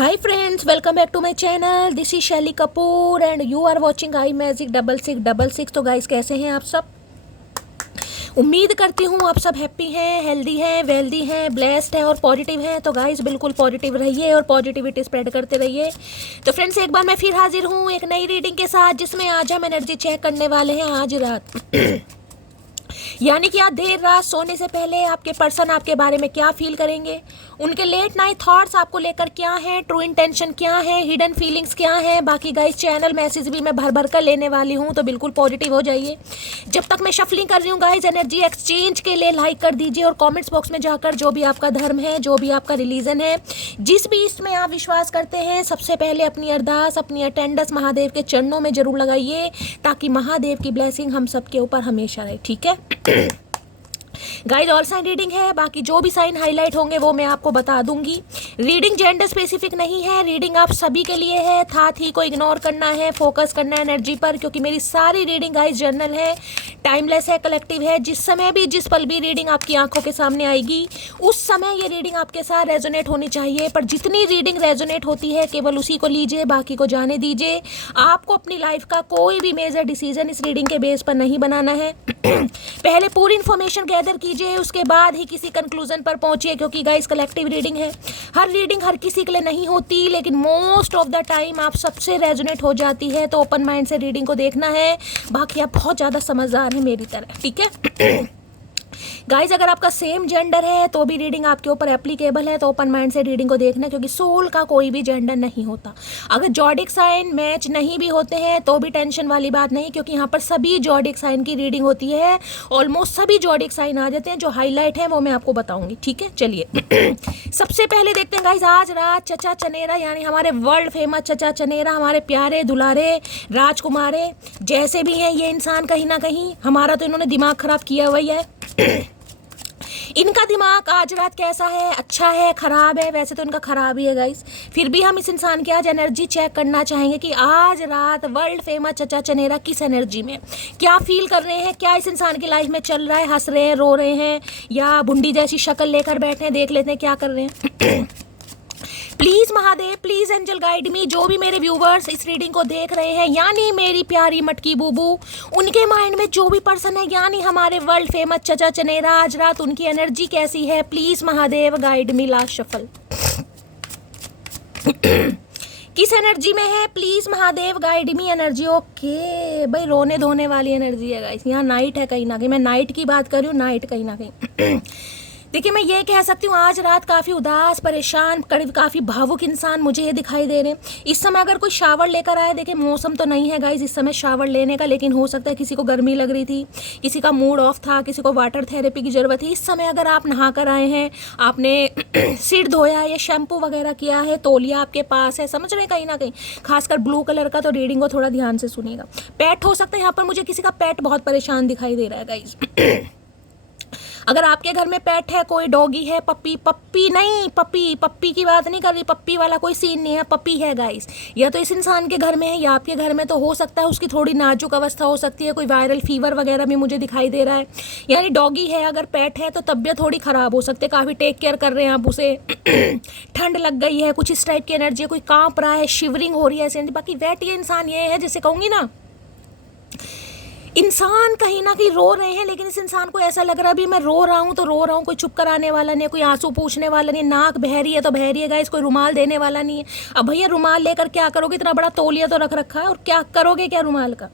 Hi friends, welcome back to my channel. This is Shelly Kapoor and you are watching I magic 6666। तो guys कैसे हैं आप सब? उम्मीद करती हूँ आप सब हैप्पी हैं, हेल्दी हैं, वेल्दी हैं, ब्लेस्ड हैं और पॉजिटिव हैं। तो गाइस बिल्कुल पॉजिटिव रहिए और पॉजिटिविटी स्प्रेड करते रहिए। तो फ्रेंड्स एक बार मैं फिर हाजिर हूँ एक नई रीडिंग के साथ, जिसमें आज हम एनर्जी चेक करने वाले हैं आज रात यानी कि आज देर रात सोने से पहले आपके पर्सन आपके बारे में क्या फील करेंगे, उनके लेट नाइट थॉट्स आपको लेकर क्या हैं, ट्रू इंटेंशन क्या है, हिडन फीलिंग्स क्या हैं। बाकी गाइस चैनल मैसेज भी मैं भर भर कर लेने वाली हूं, तो बिल्कुल पॉजिटिव हो जाइए। जब तक मैं शफलिंग कर रही हूँ गाइस, एनर्जी एक्सचेंज के लिए लाइक कर दीजिए और कॉमेंट्स बॉक्स में जाकर जो भी आपका धर्म है, जो भी आपका रिलीजन है, जिस भी इसमें आप विश्वास करते हैं, सबसे पहले अपनी अरदास, अपनी अटेंडेंस महादेव के चरणों में जरूर लगाइए, ताकि महादेव की ब्लेसिंग हम सबके ऊपर हमेशा रहे। ठीक है गाइस ऑल साइन रीडिंग है, बाकी जो भी साइन हाईलाइट होंगे वो मैं आपको बता दूंगी। रीडिंग जेंडर स्पेसिफिक नहीं है, रीडिंग आप सभी के लिए है। था थी को इग्नोर करना है, फोकस करना है एनर्जी पर, क्योंकि मेरी सारी रीडिंग गाइस जर्नल है, टाइमलेस है, कलेक्टिव है। जिस समय भी जिस पल भी रीडिंग आपकी आंखों के सामने आएगी, उस समय ये रीडिंग आपके साथ रेजोनेट होनी चाहिए। पर जितनी रीडिंग रेजोनेट होती है केवल उसी को लीजिए, बाकी को जाने दीजिए। आपको अपनी लाइफ का कोई भी मेजर डिसीजन इस रीडिंग के बेस पर नहीं बनाना है। पहले पूरी इन्फॉर्मेशन गैदर कीजिए, उसके बाद ही किसी कंक्लूजन पर पहुंचिए, क्योंकि गाइस कलेक्टिव रीडिंग है। हर रीडिंग हर किसी के लिए नहीं होती, लेकिन मोस्ट ऑफ द टाइम आप सबसे रेजोनेट हो जाती है। तो ओपन माइंड से रीडिंग को देखना है, बाकी आप बहुत ज़्यादा समझदार हैं मेरी तरह। ठीक है गाइज अगर आपका सेम जेंडर है तो भी रीडिंग आपके ऊपर एप्लीकेबल है, तो ओपन माइंड से रीडिंग को देखना, क्योंकि सोल का कोई भी जेंडर नहीं होता। अगर जॉडिक साइन मैच नहीं भी होते हैं तो भी टेंशन वाली बात नहीं, क्योंकि यहाँ पर सभी जॉडिक साइन की रीडिंग होती है। ऑलमोस्ट सभी जॉडिक साइन आ जाते हैं, जो हाईलाइट है वो मैं आपको बताऊंगी। ठीक है चलिए सबसे पहले देखते हैं गाइज आज रात चचा चनेरा, यानी हमारे वर्ल्ड फेमस चचा चनेरा, हमारे प्यारे दुलारे राजकुमारे जैसे भी हैं ये इंसान, कहीं ना कहीं हमारा तो इन्होंने दिमाग खराब किया हुआ ही है। इनका दिमाग आज रात कैसा है, अच्छा है, खराब है? वैसे तो इनका खराब ही है गाइस, फिर भी हम इस इंसान की आज एनर्जी चेक करना चाहेंगे कि आज रात वर्ल्ड फेमस चचा चनेरा किस एनर्जी में क्या फील कर रहे हैं, क्या इस इंसान की लाइफ में चल रहा है, हंस रहे हैं, रो रहे हैं, या भुंडी जैसी शक्ल लेकर बैठे हैं। देख लेते हैं क्या कर रहे हैं। Please Mahadev, please angel guide me. जो भी मेरे व्यूवर्स इस रीडिंग को देख रहे हैं, यानी मेरी प्यारी मटकी बूबू, उनके माइंड में जो भी पर्सन है, यानी हमारे वर्ल्ड फेमस चचा चनेरा, आज रात उनकी एनर्जी कैसी है, please Mahadev guide me. Last shuffle किस एनर्जी में है, please Mahadev guide me energy. Okay भाई, रोने धोने वाली एनर्जी है गाइस। यहाँ नाइट है कहीं ना कहीं, मैं नाइट की बात कर रही हूँ, नाइट कहीं ना कहीं। देखिए मैं ये कह सकती हूँ आज रात काफ़ी उदास, परेशान, काफ़ी भावुक इंसान मुझे ये दिखाई दे रहे हैं। इस समय अगर कोई शावर लेकर आए, देखिए मौसम तो नहीं है गाइज इस समय शावर लेने का, लेकिन हो सकता है किसी को गर्मी लग रही थी, किसी का मूड ऑफ था, किसी को वाटर थेरेपी की ज़रूरत थी। इस समय अगर आप नहा कर आए हैं, आपने सिर धोया है या शैम्पू वगैरह किया है, तौलिया आपके पास है, समझ रहे हैं कहीं ना कहीं, खासकर ब्लू कलर का, तो रीडिंग को थोड़ा ध्यान से सुनिएगा। पेट हो सकता है, यहाँ पर मुझे किसी का पेट बहुत परेशान दिखाई दे रहा है गाइज। अगर आपके घर में पेट है, कोई डॉगी है, पप्पी नहीं, पप्पी की बात नहीं कर रही, पप्पी वाला कोई सीन नहीं है, पप्पी है गाइस। या तो इस इंसान के घर में है या आपके घर में, तो हो सकता है उसकी थोड़ी नाजुक अवस्था हो सकती है, कोई वायरल फीवर वगैरह भी मुझे दिखाई दे रहा है। यानी डॉगी है, अगर पेट है तो तबीयत थोड़ी ख़राब हो सकती है, काफ़ी टेक केयर कर रहे हैं आप उसे। ठंड लग गई है, कुछ इस टाइप की एनर्जी है, कोई काँप रहा है, शिवरिंग हो रही है ऐसे। बाकी वेट ये इंसान ये है, जिसे कहूँगी ना, इंसान कहीं ना कहीं रो रहे हैं, लेकिन इस इंसान को ऐसा लग रहा है भी मैं रो रहा हूँ तो रो रहा हूँ, कोई चुप कराने वाला नहीं है, कोई आंसू पूछने वाला नहीं, नाक बह रही है तो बह रही है गाइस, कोई रुमाल देने वाला नहीं है। अब भैया रुमाल लेकर क्या करोगे, इतना बड़ा तौलिया तो रख रखा है, और क्या करोगे क्या रुमाल का।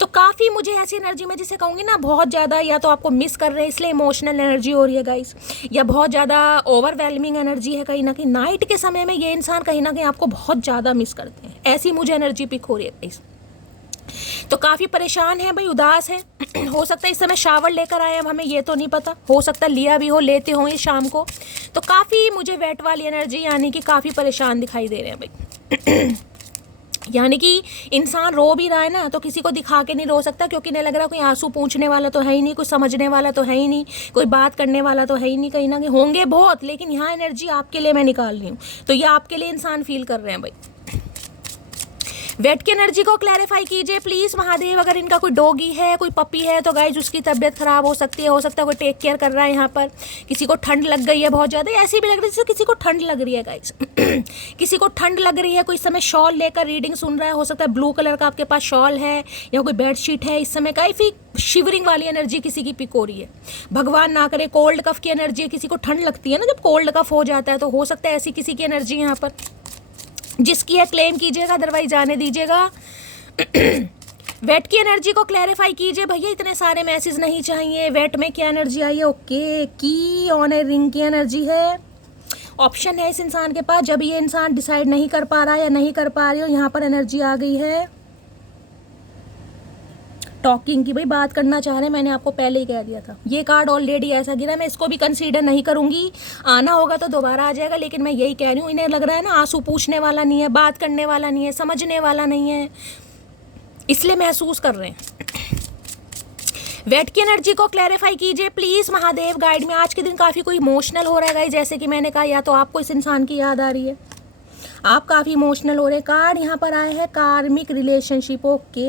तो काफ़ी मुझे ऐसी एनर्जी में, जिसे कहूँगी ना बहुत ज़्यादा, या तो आपको मिस कर रहे हैं इसलिए इमोशनल एनर्जी हो रही है गाइस, या बहुत ज़्यादा ओवरवेलमिंग एनर्जी है कहीं ना कहीं। नाइट के समय में ये इंसान कहीं ना कहीं आपको बहुत ज़्यादा मिस करते हैं, ऐसी मुझे एनर्जी पिक हो रही है गाइस। तो काफ़ी परेशान है भाई, उदास है। हो सकता है इस समय शावर लेकर आए, अब हमें ये तो नहीं पता, हो सकता है लिया भी हो, लेते हो ये शाम को। तो काफ़ी मुझे वेट वाली एनर्जी, यानी कि काफ़ी परेशान दिखाई दे रहे हैं भाई। यानी कि इंसान रो भी रहा है ना, तो किसी को दिखा के नहीं रो सकता, क्योंकि नहीं लग रहा कोई आंसू पूछने वाला तो है ही नहीं, कोई समझने वाला तो है ही नहीं, कोई बात करने वाला तो है ही नहीं। कहीं ना कहीं होंगे बहुत, लेकिन यहाँ एनर्जी आपके लिए मैं निकाल रही हूँ, तो ये आपके लिए इंसान फील कर रहे हैं भाई। वेट की एनर्जी को क्लैरिफाई कीजिए प्लीज महादेव। अगर इनका कोई डॉगी है, कोई पपी है तो गाइज उसकी तबीयत खराब हो सकती है। हो सकता है कोई टेक केयर कर रहा है यहाँ पर, किसी को ठंड लग गई है बहुत ज़्यादा, ऐसी भी लग रही है जैसे किसी को ठंड लग रही है गाइज किसी को ठंड लग रही है, कोई इस समय शॉल लेकर रीडिंग सुन रहा है। हो सकता है ब्लू कलर का आपके पास शॉल है या कोई बेडशीट है। इस समय काफ़ी शिवरिंग वाली एनर्जी किसी की पिक हो रही है। भगवान ना करे कोल्ड कफ की एनर्जी है, किसी को ठंड लगती है ना जब कोल्ड कफ हो जाता है, तो हो सकता है ऐसी किसी की एनर्जी यहाँ पर। जिसकी है क्लेम कीजिएगा, अदरवाइज जाने दीजिएगा। वेट की एनर्जी को क्लैरिफाई कीजिए भैया, इतने सारे मैसेज नहीं चाहिए। वेट में क्या एनर्जी आई है? ओके, की ऑन ए रिंग की एनर्जी है। ऑप्शन है इस इंसान के पास, जब ये इंसान डिसाइड नहीं कर पा रहा है या नहीं कर पा रही हो, यहाँ पर एनर्जी आ गई है टॉकिंग की। भाई बात करना चाह रहे हैं, मैंने आपको पहले ही कह दिया था। ये कार्ड ऑलरेडी ऐसा गिरा, मैं इसको भी कंसीडर नहीं करूंगी। आना होगा तो दोबारा आ जाएगा, लेकिन मैं यही कह रही हूँ, इन्हें लग रहा है ना आंसू पूछने वाला नहीं है, बात करने वाला नहीं है, समझने वाला नहीं है, इसलिए महसूस कर रहे हैं। वेट की एनर्जी को क्लैरिफाई कीजिए प्लीज महादेव गाइड में। आज के दिन काफ़ी कोई इमोशनल हो रहा है गाइस, जैसे कि मैंने कहा, या तो आपको इस इंसान की याद आ रही है, आप काफ़ी इमोशनल हो रहे हैं। कार्ड यहाँ पर आए हैं कार्मिक रिलेशनशिप। ओके,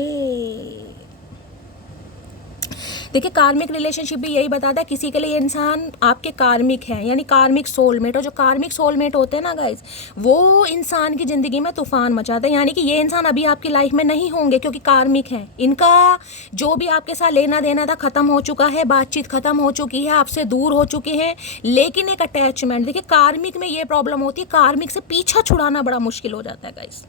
देखिए कार्मिक रिलेशनशिप भी यही बताता है किसी के लिए इंसान आपके कार्मिक है, यानी कार्मिक सोलमेट। और जो कार्मिक सोलमेट होते हैं ना गाइज, वो इंसान की ज़िंदगी में तूफान मचाते हैं। यानी कि ये इंसान अभी आपकी लाइफ में नहीं होंगे क्योंकि कार्मिक है। इनका जो भी आपके साथ लेना देना था ख़त्म हो चुका है, बातचीत ख़त्म हो चुकी है, आपसे दूर हो चुके हैं। लेकिन एक अटैचमेंट, देखिए कार्मिक में ये प्रॉब्लम होती है, कार्मिक से पीछा छुड़ाना बड़ा मुश्किल हो जाता है गाइज।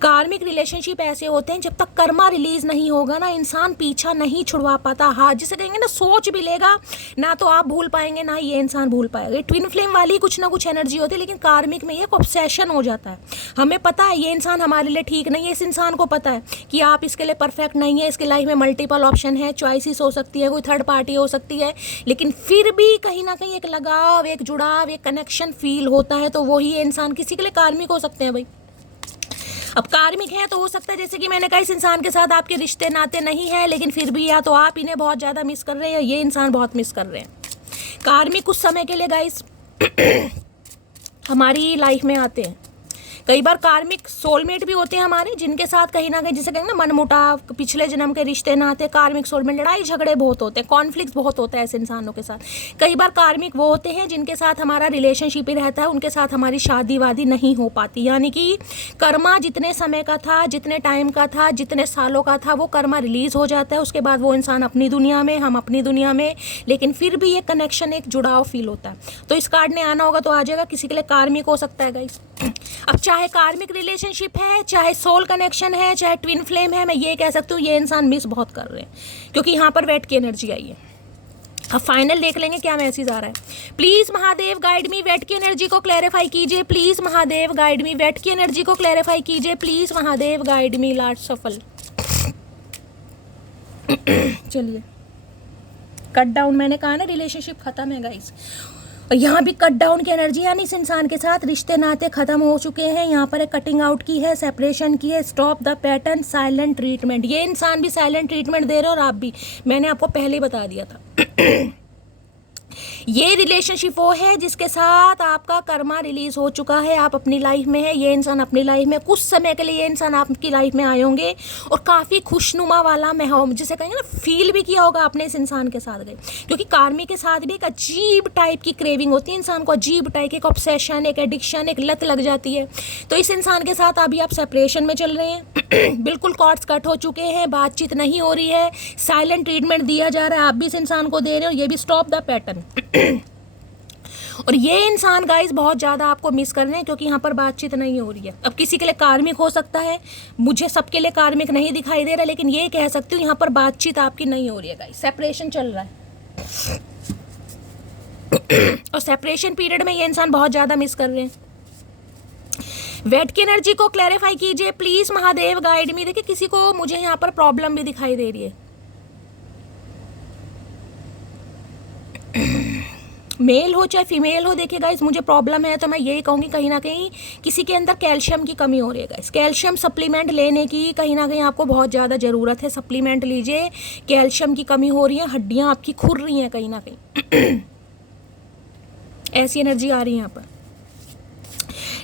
कार्मिक रिलेशनशिप ऐसे होते हैं जब तक कर्मा रिलीज नहीं होगा ना, इंसान पीछा नहीं छुड़वा पाता। हाँ, जिसे कहेंगे ना सोच भी लेगा ना, तो आप भूल पाएंगे ना ये इंसान भूल पाएगा। ट्विन फ्लेम वाली कुछ ना कुछ एनर्जी होती है, लेकिन कार्मिक में एक ऑब्सेशन हो जाता है। हमें पता है ये इंसान हमारे लिए ठीक नहीं है, इस इंसान को पता है कि आप इसके लिए परफेक्ट नहीं है, इसके लाइफ में मल्टीपल ऑप्शन है, चॉइसेस हो सकती है, कोई थर्ड पार्टी हो सकती है, लेकिन फिर भी कहीं ना कहीं एक लगाव, एक जुड़ाव, एक कनेक्शन फील होता है। तो वही इंसान किसी के लिए कार्मिक हो सकते हैं भाई। अब कार्मिक है तो हो सकता है जैसे कि मैंने कहा, इस इंसान के साथ आपके रिश्ते नाते नहीं है, लेकिन फिर भी या तो आप इन्हें बहुत ज़्यादा मिस कर रहे हैं या ये इंसान बहुत मिस कर रहे हैं। कार्मिक कुछ समय के लिए गाइस हमारी लाइफ में आते हैं। कई बार कार्मिक सोलमेट भी होते हैं हमारे, जिनके साथ कहीं ना कहीं, जिसे कहेंगे ना मनमुटाव, पिछले जन्म के रिश्ते नाते, कार्मिक सोलमेट, लड़ाई झगड़े बहुत होते हैं, कॉन्फ्लिक्ट बहुत होता है ऐसे इंसानों के साथ। कई बार कार्मिक वो होते हैं जिनके साथ हमारा रिलेशनशिप ही रहता है, उनके साथ हमारी शादी वादी नहीं हो पाती। यानी कि कर्मा जितने समय का था, जितने टाइम का था, जितने सालों का था, वो कर्मा रिलीज हो जाता है। उसके बाद वो इंसान अपनी दुनिया में, हम अपनी दुनिया में, लेकिन फिर भी एक कनेक्शन, एक जुड़ाव फील होता है। तो इस कार्ड ने आना होगा तो आ जाएगा, किसी के लिए कार्मिक हो सकता है गाइस। अब चाहे कार्मिक रिलेशनशिप है, चाहे सोल कनेक्शन है, चाहे ट्विन फ्लेम है, मैं ये कह सकती हूँ ये इंसान मिस बहुत कर रहे हैं, क्योंकि यहाँ पर वेट की एनर्जी आई है। अब फाइनल देख लेंगे क्या मैसेज आ रहा है। Please Mahadev guide me, wait की एनर्जी को क्लैरिफाई कीजिए please Mahadev guide me, wait की एनर्जी को क्लैरिफाई कीजिए please Mahadev guide me. Last shuffle. चलिए, कट डाउन, मैंने कहा ना रिलेशनशिप खत्म है गाइस, और यहाँ भी कट डाउन की एनर्जी, यानी इस इंसान के साथ रिश्ते नाते खत्म हो चुके हैं। यहाँ पर एक कटिंग आउट की है, सेपरेशन की है, stop the pattern, silent treatment. ये इंसान भी साइलेंट ट्रीटमेंट दे रहे हो और आप भी, मैंने आपको पहले ही बता दिया था। ये रिलेशनशिप वो है जिसके साथ आपका कर्मा रिलीज हो चुका है, आप अपनी लाइफ में है, ये इंसान अपनी लाइफ में, कुछ समय के लिए ये इंसान आपकी लाइफ में आए होंगे और काफ़ी खुशनुमा वाला जिसे कहेंगे ना, फील भी किया होगा आपने इस इंसान के साथ गए, क्योंकि कार्मी के साथ भी एक अजीब टाइप की क्रेविंग होती है इंसान को, अजीब टाइप, एक ऑब्सेशन, एक एडिक्शन, एक लत लग जाती है। तो इस इंसान के साथ अभी आप सेपरेशन में चल रहे हैं, बिल्कुल कॉर्ड्स कट हो चुके हैं, बातचीत नहीं हो रही है, साइलेंट ट्रीटमेंट दिया जा रहा है, आप भी इस इंसान को दे रहे हो, ये भी स्टॉप द पैटर्न। और ये इंसान गाइस बहुत ज़्यादा आपको मिस कर रहे हैं, क्योंकि यहाँ पर बातचीत नहीं हो रही है। अब किसी के लिए कार्मिक हो सकता है, मुझे सबके लिए कार्मिक नहीं दिखाई दे रहा, लेकिन ये कह सकती हूँ यहाँ पर बातचीत आपकी नहीं हो रही है गाइस, सेपरेशन चल रहा है। और सेपरेशन पीरियड में ये इंसान बहुत ज़्यादा मिस कर रहे हैं। वेट की एनर्जी को क्लैरिफाई कीजिए प्लीज महादेव गाइड मी। देखिए किसी को मुझे यहाँ पर प्रॉब्लम भी दिखाई दे रही है, मेल हो चाहे फीमेल हो। देखिए गाइस, मुझे प्रॉब्लम है तो मैं यही कहूँगी कहीं ना कहीं किसी के अंदर कैल्शियम की कमी हो रही है गाइस। कैल्शियम सप्लीमेंट लेने की कहीं ना कहीं आपको बहुत ज़्यादा ज़रूरत है, सप्लीमेंट लीजिए, कैल्शियम की कमी हो रही है, हड्डियाँ आपकी खुर रही हैं कहीं ना कहीं। ऐसी एनर्जी आ रही है यहाँ पर।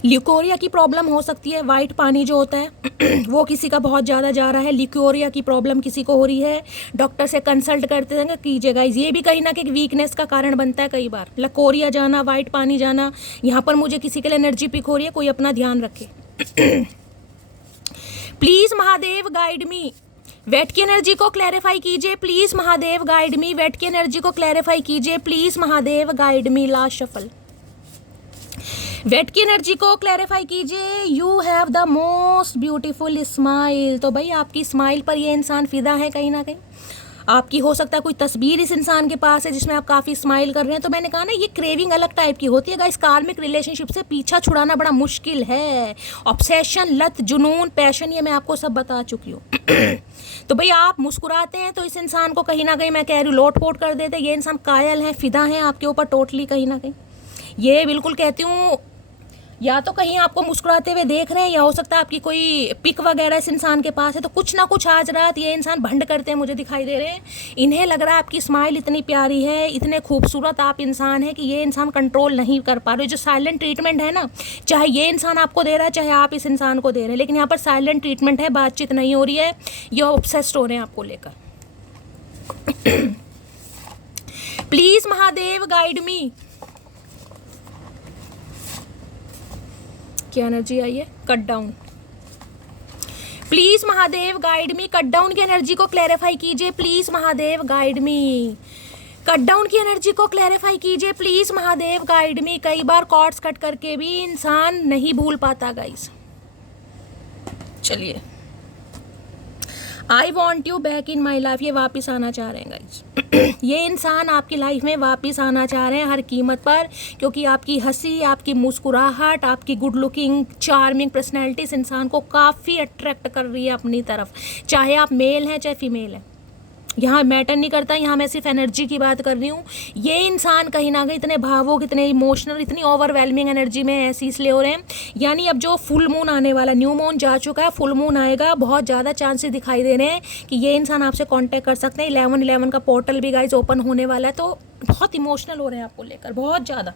ल्यूकोरिया की प्रॉब्लम हो सकती है, वाइट पानी जो होता है वो किसी का बहुत ज़्यादा जा रहा है, ल्यूकोरिया की प्रॉब्लम किसी को हो रही है, डॉक्टर से कंसल्ट करते हैं कीजिएगा। ये भी कहीं ना कहीं वीकनेस का कारण बनता है कई बार, लकोरिया जाना, वाइट पानी जाना। यहाँ पर मुझे किसी के लिए एनर्जी पिक हो रही है, कोई अपना ध्यान रखे। Please Mahadev guide me, wait की एनर्जी को क्लैरिफाई कीजिए please Mahadev guide me, wait की एनर्जी को क्लैरिफाई कीजिए please Mahadev guide me. Last shuffle, wait की एनर्जी को क्लैरिफाई कीजिए। You have the most beautiful smile, तो भाई आपकी स्माइल पर ये इंसान फिदा है कहीं ना कहीं। आपकी हो सकता है कोई तस्वीर इस इंसान के पास है जिसमें आप काफ़ी स्माइल कर रहे हैं। तो मैंने कहा ना, ये क्रेविंग अलग टाइप की होती है गाइस। कार्मिक रिलेशनशिप से पीछा छुड़ाना बड़ा मुश्किल है। ऑब्सेशन, लत, जुनून, पैशन, ये मैं आपको सब बता चुकी हूँ। तो भाई आप मुस्कुराते हैं तो इस इंसान को कहीं ना कहीं मैं कह रही हूँ लोट पोट कर देते। ये इंसान कायल है, फिदा है आपके ऊपर टोटली कहीं ना कहीं। ये बिल्कुल कहती हूँ, या तो कहीं आपको मुस्कुराते हुए देख रहे हैं, या हो सकता है आपकी कोई पिक वगैरह इस इंसान के पास है। तो कुछ ना कुछ आज रात ये इंसान भंड करते हैं, मुझे दिखाई दे रहे हैं। इन्हें लग रहा है आपकी स्माइल इतनी प्यारी है, इतने खूबसूरत आप इंसान है कि ये इंसान कंट्रोल नहीं कर पा रहे। जो साइलेंट ट्रीटमेंट है ना, चाहे ये इंसान आपको दे रहा है, चाहे आप इस इंसान को दे रहे हैं, लेकिन यहाँ पर साइलेंट ट्रीटमेंट है, बातचीत नहीं हो रही है। ये ऑब्सेस्ड हो रहे हैं आपको लेकर। प्लीज महादेव गाइड मी, क्या एनर्जी आई है? Cut down. Please Mahadev guide me, cut down की एनर्जी को क्लैरिफाई कीजिए please Mahadev guide me. Cut down की एनर्जी को क्लैरिफाई कीजिए प्लीज महादेव गाइड मी। कई बार कॉर्ड्स कट करके भी इंसान नहीं भूल पाता गाइस। चलिए, I want you back in my life, ये वापिस आना चाह रहे हैं गाइस। ये इंसान आपकी लाइफ में वापिस आना चाह रहे हैं हर कीमत पर, क्योंकि आपकी हंसी, आपकी मुस्कुराहट, आपकी गुड लुकिंग चार्मिंग पर्सनैलिटी इस इंसान को काफ़ी अट्रैक्ट कर रही है अपनी तरफ। चाहे आप मेल हैं चाहे फीमेल हैं, यहाँ मैटर नहीं करता। यहाँ मैं सिर्फ एनर्जी की बात कर रही हूँ। ये इंसान कहीं ना कहीं इतने भावुक, इतने इमोशनल, इतनी ओवरवेलमिंग एनर्जी में ऐसे इसलिए हो रहे हैं। यानी अब जो फुल मून आने वाला, न्यू मून जा चुका है, फुल मून आएगा, बहुत ज़्यादा चांसेस दिखाई दे रहे हैं कि ये इंसान आपसे कांटेक्ट कर सकते हैं। 11/11 का पोर्टल भी गाइज ओपन होने वाला है, तो बहुत इमोशनल हो रहे हैं आपको लेकर, बहुत ज़्यादा।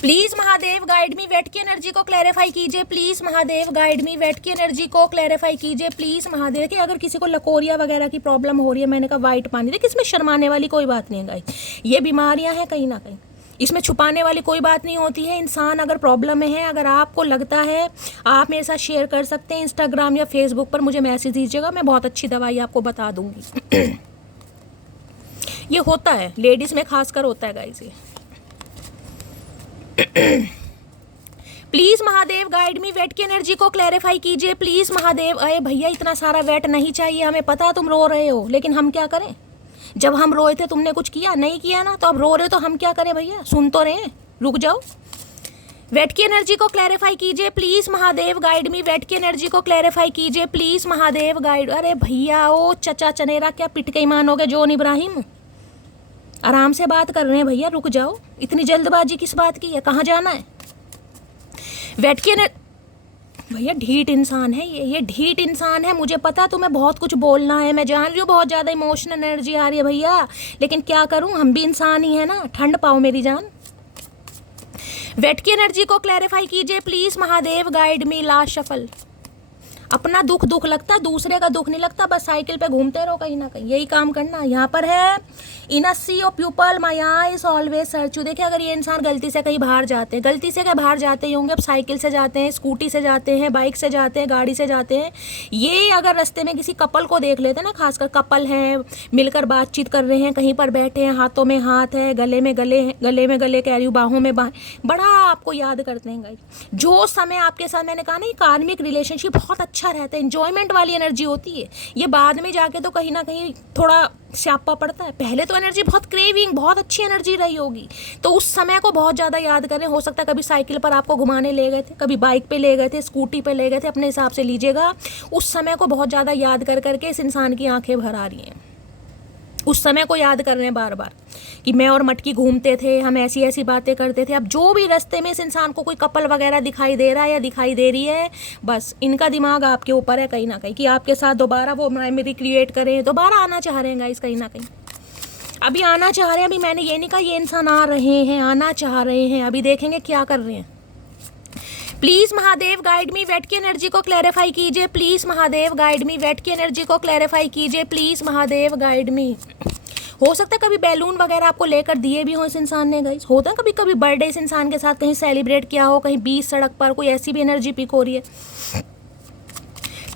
Please Mahadev guide me, wait की एनर्जी को क्लैरिफाई कीजिए please Mahadev guide me, wait की एनर्जी को क्लैरिफाई कीजिए प्लीज महादेव। कि अगर किसी को लकोरिया वगैरह की प्रॉब्लम हो रही है, मैंने कहा वाइट पानी, देखिए इसमें शर्माने वाली कोई बात नहीं है गाइस। ये बीमारियां हैं कहीं ना कहीं, इसमें छुपाने वाली कोई बात नहीं होती है। इंसान अगर प्रॉब्लम में है, अगर आपको लगता है, आप मेरे साथ शेयर कर सकते हैं इंस्टाग्राम या फेसबुक पर, मुझे मैसेज दीजिएगा, मैं बहुत अच्छी दवाई आपको बता दूंगी। ये होता है, लेडीज में खासकर होता है गाइस ये। Please Mahadev guide me, wait की एनर्जी को क्लैरिफाई कीजिए प्लीज महादेव। अरे भैया, इतना सारा वेट नहीं चाहिए हमें, पता है तुम रो रहे हो, लेकिन हम क्या करें? जब हम रोए थे तुमने कुछ किया नहीं किया ना, तो अब रो रहे तो हम क्या करें भैया? सुन तो रहे हैं, रुक जाओ। वेट की एनर्जी को क्लैरिफाई कीजिए please Mahadev guide me, wait की एनर्जी को क्लैरिफाई कीजिए प्लीज महादेव गाइड। अरे भैया, ओ चचा चनेरा, क्या पिट के ईमान हो गए जॉन इब्राहिम? आराम से बात कर रहे हैं भैया, रुक जाओ। इतनी जल्दबाजी किस बात की है? कहाँ जाना है? वेट की भैया, ढीठ इंसान है ये ढीठ इंसान है। मुझे पता तुम्हें बहुत कुछ बोलना है, मैं जान रही हूँ, बहुत ज़्यादा इमोशनल एनर्जी आ रही है भैया, लेकिन क्या करूँ, हम भी इंसान ही है ना। ठंड पाओ मेरी जान। वेट की एनर्जी को क्लैरिफाई कीजिए please Mahadev guide me. Last shuffle. अपना दुख दुख लगता, दूसरे का दुख नहीं लगता, बस साइकिल पे घूमते रहो कहीं ना कहीं, यही काम करना। यहाँ पर है in a sea of people my eyes always search you. देखिए, अगर ये इंसान गलती से कहीं बाहर जाते हैं, गलती से क्या बाहर जाते ही होंगे, अब साइकिल से जाते हैं, स्कूटी से जाते हैं, बाइक से जाते हैं, गाड़ी से जाते हैं, ये अगर रास्ते में किसी कपल को देख लेते हैं ना, खासकर कपल हैं, मिलकर बातचीत कर रहे हैं, कहीं पर बैठे हैं, हाथों में हाथ है, गले में गले कह रही हूँ, बाहों में बाहें, बड़ा आपको याद करते हैं गाइस। जो समय आपके साथ, मैंने कहा ना, ये कार्मिक रिलेशनशिप बहुत अच्छा रहता है, एंजॉयमेंट वाली एनर्जी होती है। ये बाद में जाके तो कहीं ना कहीं थोड़ा स्यापा पड़ता है। पहले तो एनर्जी बहुत क्रेविंग, बहुत अच्छी एनर्जी रही होगी, तो उस समय को बहुत ज़्यादा याद करें। हो सकता है कभी साइकिल पर आपको घुमाने ले गए थे, कभी बाइक पे ले गए थे, स्कूटी पे ले गए थे, अपने हिसाब से लीजिएगा। उस समय को बहुत ज़्यादा याद कर करके इस इंसान की आंखें भर आ रही हैं। उस समय को याद कर रहे हैं बार बार कि मैं और मटकी घूमते थे, हम ऐसी ऐसी बातें करते थे। अब जो भी रास्ते में इस इंसान को कोई कपल वगैरह दिखाई दे रहा है या दिखाई दे रही है, बस इनका दिमाग आपके ऊपर है कहीं ना कहीं, कि आपके साथ दोबारा वो मेमोरी क्रिएट करें, दोबारा आना चाह रहे हैं गाइस कहीं ना कहीं। अभी आना चाह रहे हैं, अभी मैंने ये नहीं कहा ये इंसान आ रहे हैं, आना चाह रहे हैं, अभी देखेंगे क्या कर रहे हैं। Please Mahadev guide me, wait की एनर्जी को क्लैरिफाई कीजिए। Please Mahadev guide me, wait की एनर्जी को क्लैरिफाई कीजिए। Please Mahadev guide me. हो सकता है कभी बैलून वगैरह आपको लेकर दिए भी हो इस इंसान ने गाइस, होता है कभी कभी बर्थडे इस इंसान के साथ कहीं सेलिब्रेट किया हो, कहीं बीच सड़क पर, कोई ऐसी भी एनर्जी पिक हो रही है।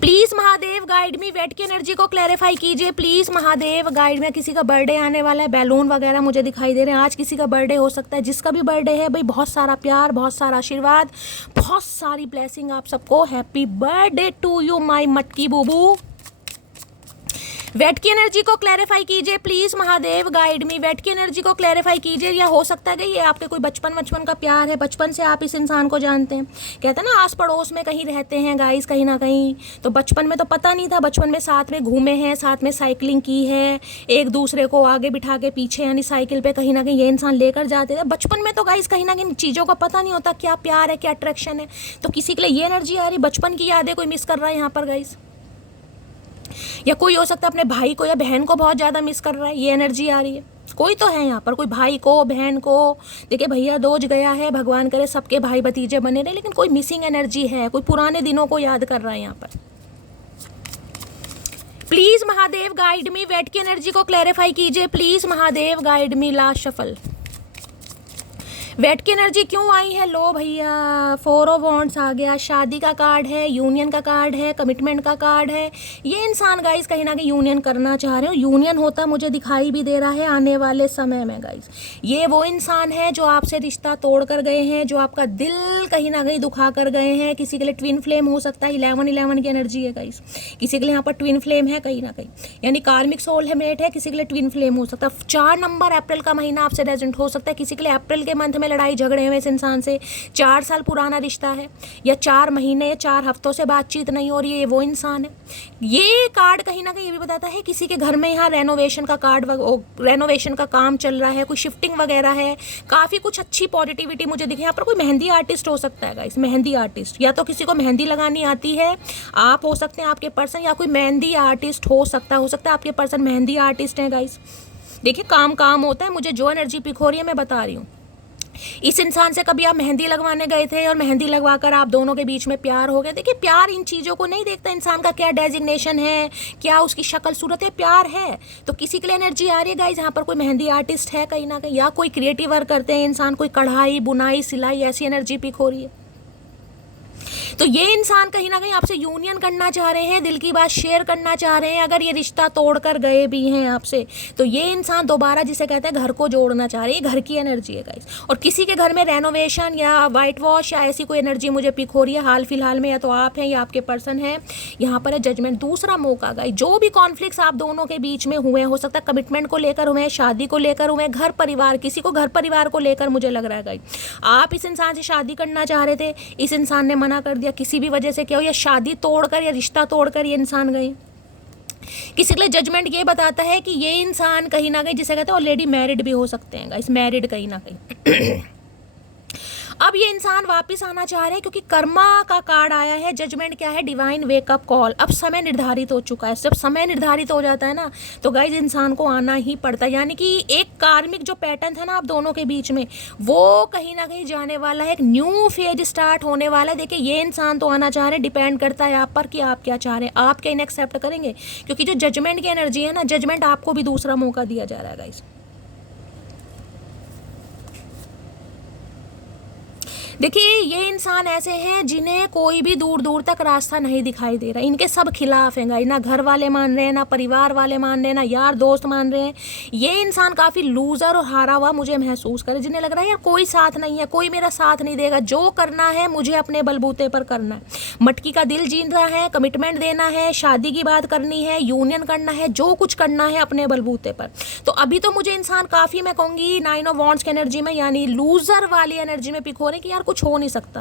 Please Mahadev guide me, wait की एनर्जी को क्लैरिफाई कीजिए। प्लीज महादेव गाइड में, किसी का बर्थडे आने वाला है, बैलून वगैरह मुझे दिखाई दे रहे हैं, आज किसी का बर्थडे हो सकता है। जिसका भी बर्थडे है भाई, बहुत सारा प्यार, बहुत सारा आशीर्वाद, बहुत सारी ब्लेसिंग आप सबको। Happy birthday to you my मटकी बूबू। वेट की एनर्जी को क्लैरिफाई कीजिए please Mahadev guide me, wait की एनर्जी को क्लैरिफाई कीजिए। या हो सकता है कि ये आपके कोई बचपन का प्यार है, बचपन से आप इस इंसान को जानते हैं। कहते हैं ना आस पड़ोस में कहीं रहते हैं गाइस, कहीं ना कहीं, तो बचपन में तो पता नहीं था, बचपन में साथ में घूमे हैं, साथ में साइकिलिंग की है, एक दूसरे को आगे बिठा के पीछे यानी साइकिल पे कहीं ना कहीं ये इंसान लेकर जाते थे। बचपन में तो गाइस कहीं ना कहीं चीज़ों का पता नहीं होता, क्या प्यार है, क्या अट्रैक्शन है। तो किसी के लिए ये एनर्जी आ रही, बचपन की यादें कोई मिस कर रहा है यहाँ पर गाइस। या कोई हो सकता है अपने भाई को या बहन को बहुत ज़्यादा मिस कर रहा है, ये एनर्जी आ रही है। कोई तो है यहाँ पर, कोई भाई को, बहन को। देखिए भैया दोज गया है, भगवान करे सबके भाई भतीजे बने रहे, लेकिन कोई मिसिंग एनर्जी है, कोई पुराने दिनों को याद कर रहा है यहाँ पर। Please Mahadev guide me, wait की एनर्जी को क्लैरिफाई कीजिए। Please Mahadev guide me. Last shuffle. Wait की एनर्जी क्यों आई है? लो भैया, 4 ऑफ वॉन्ड्स आ गया, शादी का कार्ड है, यूनियन का कार्ड है, कमिटमेंट का कार्ड है। ये इंसान गाइस कहीं ना कहीं यूनियन करना चाह रहे हो, यूनियन होता मुझे दिखाई भी दे रहा है आने वाले समय में गाइस। ये वो इंसान है जो आपसे रिश्ता तोड़ कर गए हैं, जो आपका दिल कहीं ना कहीं दुखा कर गए हैं। किसी के लिए ट्विन फ्लेम हो सकता है, 11 की एनर्जी है गाइस, किसी के लिए यहाँ पर ट्विन फ्लेम है कहीं ना कहीं, यानी कार्मिक सोल है, मेट है, किसी के लिए ट्विन फ्लेम हो सकता है। 4 नंबर अप्रैल का महीना आपसे रेजेंट हो सकता है, किसी के लिए अप्रैल के मंथ में लड़ाई झगड़े हुए इस इंसान से, 4 साल पुराना रिश्ता है, या 4 महीने या 4 हफ्तों से बातचीत नहीं हो रही है, ये वो इंसान है। ये कार्ड कहीं ना कहीं ये भी बताता है किसी के घर में यहाँ रेनोवेशन का कार्ड, रेनोवेशन का काम चल रहा है, कोई शिफ्टिंग वगैरह है, काफ़ी कुछ अच्छी पॉजिटिविटी मुझे दिखे। यहाँ पर कोई मेहंदी आर्टिस्ट हो सकता है गाइस, मेहंदी आर्टिस्ट, या तो किसी को मेहंदी लगानी आती है, आप हो सकते हैं आपके पर्सन, या कोई मेहंदी आर्टिस्ट हो सकता है आपके पर्सन मेहंदी आर्टिस्ट हैं गाइस। देखिए काम होता है, मुझे जो एनर्जी पिक हो रही है मैं बता रही हूँ। इस इंसान से कभी आप मेहंदी लगवाने गए थे और मेहंदी लगवाकर आप दोनों के बीच में प्यार हो गया। देखिए प्यार इन चीज़ों को नहीं देखता, इंसान का क्या डेजिग्नेशन है, क्या उसकी शक्ल सूरत है, प्यार है। तो किसी के लिए एनर्जी आ रही है गाइस, यहाँ पर कोई मेहंदी आर्टिस्ट है कहीं ना कहीं, या कोई क्रिएटिव वर्क करते हैं इंसान, कोई कढ़ाई बुनाई सिलाई, ऐसी एनर्जी पिक हो रही है। तो ये इंसान कहीं ना कहीं आपसे यूनियन करना चाह रहे हैं, दिल की बात शेयर करना चाह रहे हैं। अगर ये रिश्ता तोड़कर गए भी हैं आपसे, तो ये इंसान दोबारा, जिसे कहते हैं घर को जोड़ना चाह रहे हैं, घर की एनर्जी है गाइस। और किसी के घर में रेनोवेशन या वाइट वॉश या ऐसी कोई एनर्जी मुझे पिक हो रही है हाल फिलहाल में, या तो आप हैं या आपके पर्सन है। यहाँ पर है जजमेंट, दूसरा मौका गाइस। जो भी कॉन्फ्लिक्ट्स आप दोनों के बीच में हुए, हो सकता है कमिटमेंट को लेकर हुए, शादी को लेकर हुए, घर परिवार, किसी को घर परिवार को लेकर मुझे लग रहा है गाइस, आप इस इंसान से शादी करना चाह रहे थे, इस इंसान ने मना कर दिया, किसी भी वजह से क्या हो, या शादी तोड़कर या रिश्ता तोड़कर ये इंसान गए। किसी के लिए जजमेंट ये बताता है कि ये इंसान कहीं ना कहीं, जिसे कहते हैं ऑलरेडी मैरिड भी हो सकते हैं गाइस, मैरिड कहीं ना कहीं। अब ये इंसान वापस आना चाह रहे हैं क्योंकि कर्मा का कार्ड आया है। जजमेंट क्या है? Divine wake up call. अब समय निर्धारित हो चुका है। जब समय निर्धारित हो जाता है ना, तो गाइस इंसान को आना ही पड़ता है। यानी कि एक कार्मिक जो पैटर्न था ना आप दोनों के बीच में, वो कहीं ना कहीं जाने वाला है, एक न्यू फेज स्टार्ट होने वाला है। देखिए ये इंसान तो आना चाह रहे हैं, डिपेंड करता है आप पर कि आप क्या चाह रहे हैं, आप क्या इन एक्सेप्ट करेंगे। क्योंकि जो जजमेंट की एनर्जी है ना, जजमेंट आपको भी दूसरा मौका दिया जा रहा है गाइस। देखिए ये इंसान ऐसे हैं जिन्हें कोई भी दूर दूर तक रास्ता नहीं दिखाई दे रहा, इनके सब खिलाफ हैं गाइस, ना घर वाले मान रहे हैं, ना परिवार वाले मान रहे हैं, ना यार दोस्त मान रहे हैं। ये इंसान काफ़ी लूजर और हारा हुआ मुझे महसूस करे, जिन्हें लग रहा है यार कोई साथ नहीं है, कोई मेरा साथ नहीं देगा, जो करना है मुझे अपने बलबूते पर करना है। मटकी का दिल जीतना है, कमिटमेंट देना है, शादी की बात करनी है, यूनियन करना है, जो कुछ करना है अपने बलबूते पर। तो अभी तो मुझे इंसान काफ़ी, मैं कहूँगी 9 ऑफ वॉन्ड्स की एनर्जी में, यानी लूजर वाली एनर्जी में पिक हो रहे कि यार कुछ हो नहीं सकता,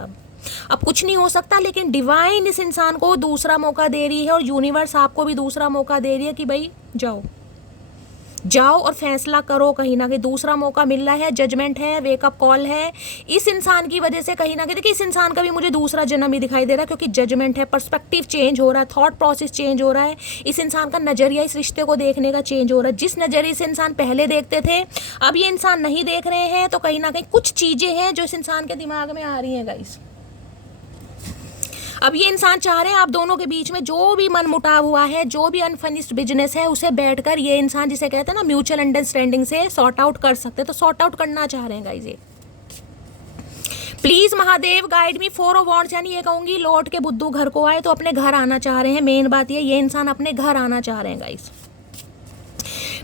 अब कुछ नहीं हो सकता। लेकिन डिवाइन इस इंसान को दूसरा मौका दे रही है, और यूनिवर्स आपको भी दूसरा मौका दे रही है कि भाई जाओ, जाओ और फैसला करो, कहीं ना कहीं दूसरा मौका मिल रहा है, जजमेंट है, वेकअप कॉल है। इस इंसान की वजह से कहीं ना कहीं देखिए इस इंसान का भी मुझे दूसरा जन्म ही दिखाई दे रहा है, क्योंकि जजमेंट है, पर्सपेक्टिव चेंज हो रहा है, थॉट प्रोसेस चेंज हो रहा है, इस इंसान का नजरिया इस रिश्ते को देखने का चेंज हो रहा है। जिस नजरिए से इंसान पहले देखते थे अब ये इंसान नहीं देख रहे हैं, तो कहीं ना कहीं कुछ चीजें हैं जो इस इंसान के दिमाग में आ रही हैं गाइस। अब ये इंसान चाह रहे हैं आप दोनों के बीच में जो भी मन मुटाव हुआ है, जो भी अनफिनिश्ड बिजनेस है, उसे बैठकर ये इंसान, जिसे कहते हैं ना म्यूचुअल अंडरस्टैंडिंग से सॉर्ट आउट कर सकते हैं, तो सॉर्ट आउट करना चाह रहे हैं गाइस ये। Please Mahadev guide me 4 of wands, यानी ये कहूंगी लौट के बुद्धू घर को आए, तो अपने घर आना चाह रहे हैं। मेन बात ये इंसान अपने घर आना चाह रहे हैं guys.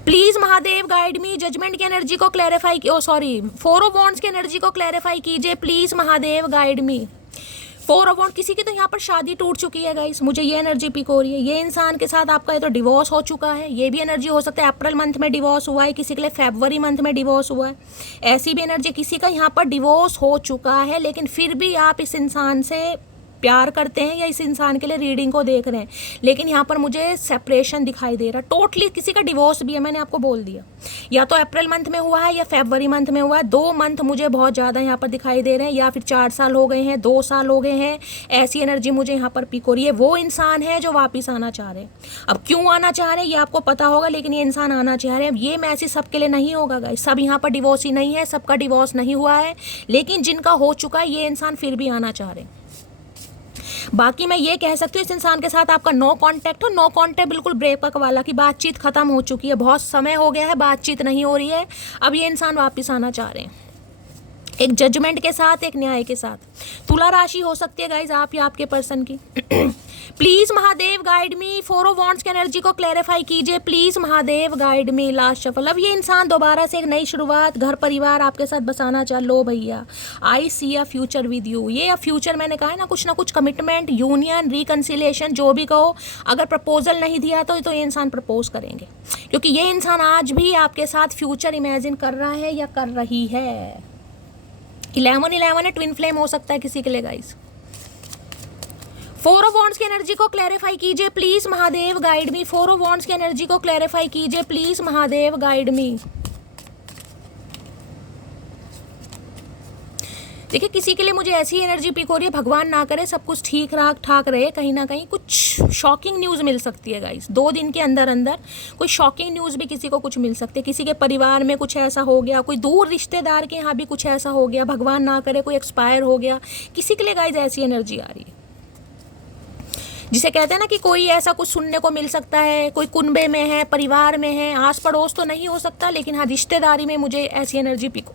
Please Mahadev guide me, judgement की एनर्जी को clarify, oh sorry 4 of wands की एनर्जी को क्लैरिफाई कीजिए please Mahadev guide me. 4 of wands, किसी की तो यहाँ पर शादी टूट चुकी है गाइस, मुझे ये एनर्जी पिक हो रही है। ये इंसान के साथ आपका ये तो डिवोर्स हो चुका है, ये भी एनर्जी हो सकता है अप्रैल मंथ में डिवोर्स हुआ है, किसी के लिए फरवरी मंथ में डिवोर्स हुआ है। ऐसी भी एनर्जी किसी का यहाँ पर डिवोर्स हो चुका है, लेकिन फिर भी आप इस इंसान से प्यार करते हैं या इस इंसान के लिए रीडिंग को देख रहे हैं, लेकिन यहाँ पर मुझे सेपरेशन दिखाई दे रहा है। टोटली किसी का डिवोर्स भी है, मैंने आपको बोल दिया, या तो अप्रैल मंथ में हुआ है या फरवरी मंथ में हुआ है। 2 मंथ मुझे बहुत ज़्यादा यहाँ पर दिखाई दे रहे हैं, या फिर 4 साल हो गए हैं, 2 साल हो गए हैं। ऐसी एनर्जी मुझे यहाँ पर पिक हो रही है। वो इंसान है जो वापस आना चाह रहे हैं। अब क्यों आना चाह रहे हैं ये आपको पता होगा, लेकिन ये इंसान आना चाह रहे हैं। अब ये मैसेज सबके लिए नहीं होगा गाइस, सब यहाँ पर डिवोर्स ही नहीं है, सबका डिवोर्स नहीं हुआ है, लेकिन जिनका हो चुका है ये इंसान फिर भी आना चाह रहे हैं। बाकी मैं ये कह सकती हूँ इस इंसान के साथ आपका नो कांटेक्ट हो, नो कांटेक्ट बिल्कुल ब्रेकअप वाला, की बातचीत खत्म हो चुकी है, बहुत समय हो गया है, बातचीत नहीं हो रही है। अब ये इंसान वापस आना चाह रहे हैं, एक जजमेंट के साथ, एक न्याय के साथ। तुला राशि हो सकती है गाइज आप या आपके पर्सन की। Please Mahadev guide me, 4 of wands की एनर्जी को क्लैरिफाई कीजिए please Mahadev guide me. Last shuffle. अब ये इंसान दोबारा से एक नई शुरुआत, घर परिवार आपके साथ बसाना चाह लो भैया। आई सी अ फ्यूचर विद यू। ये फ्यूचर मैंने कहा है ना कुछ कमिटमेंट, यूनियन, रिकन्सिलिएशन, जो भी कहो। अगर प्रपोजल नहीं दिया तो ये इंसान प्रपोज करेंगे, क्योंकि ये इंसान आज भी आपके साथ फ्यूचर इमेजिन कर रहा है या कर रही है। 11 है, ट्विन फ्लेम हो सकता है किसी के लिए गाइस। 4 ऑफ वॉन्ड्स की एनर्जी को क्लैरिफाई कीजिए please Mahadev guide me. 4 of wands की एनर्जी को क्लैरिफाई कीजिए प्लीज महादेव गाइड मी। देखिए किसी के लिए मुझे ऐसी एनर्जी पिक हो रही है, भगवान ना करे सब कुछ ठीक ठाक रहे, कहीं ना कहीं कुछ शॉकिंग न्यूज़ मिल सकती है गाइस। 2 दिन के अंदर अंदर कोई शॉकिंग न्यूज़ भी किसी को कुछ मिल सकती है। किसी के परिवार में कुछ ऐसा हो गया, कोई दूर रिश्तेदार के यहाँ भी कुछ ऐसा हो गया, भगवान ना करे कोई एक्सपायर हो गया, किसी के लिए गाइस ऐसी एनर्जी आ रही है, जिसे कहते हैं ना कि कोई ऐसा कुछ सुनने को मिल सकता है, कोई कुनबे में है, परिवार में है, आस पड़ोस तो नहीं हो सकता, लेकिन हाँ रिश्तेदारी में मुझे ऐसी एनर्जी पिक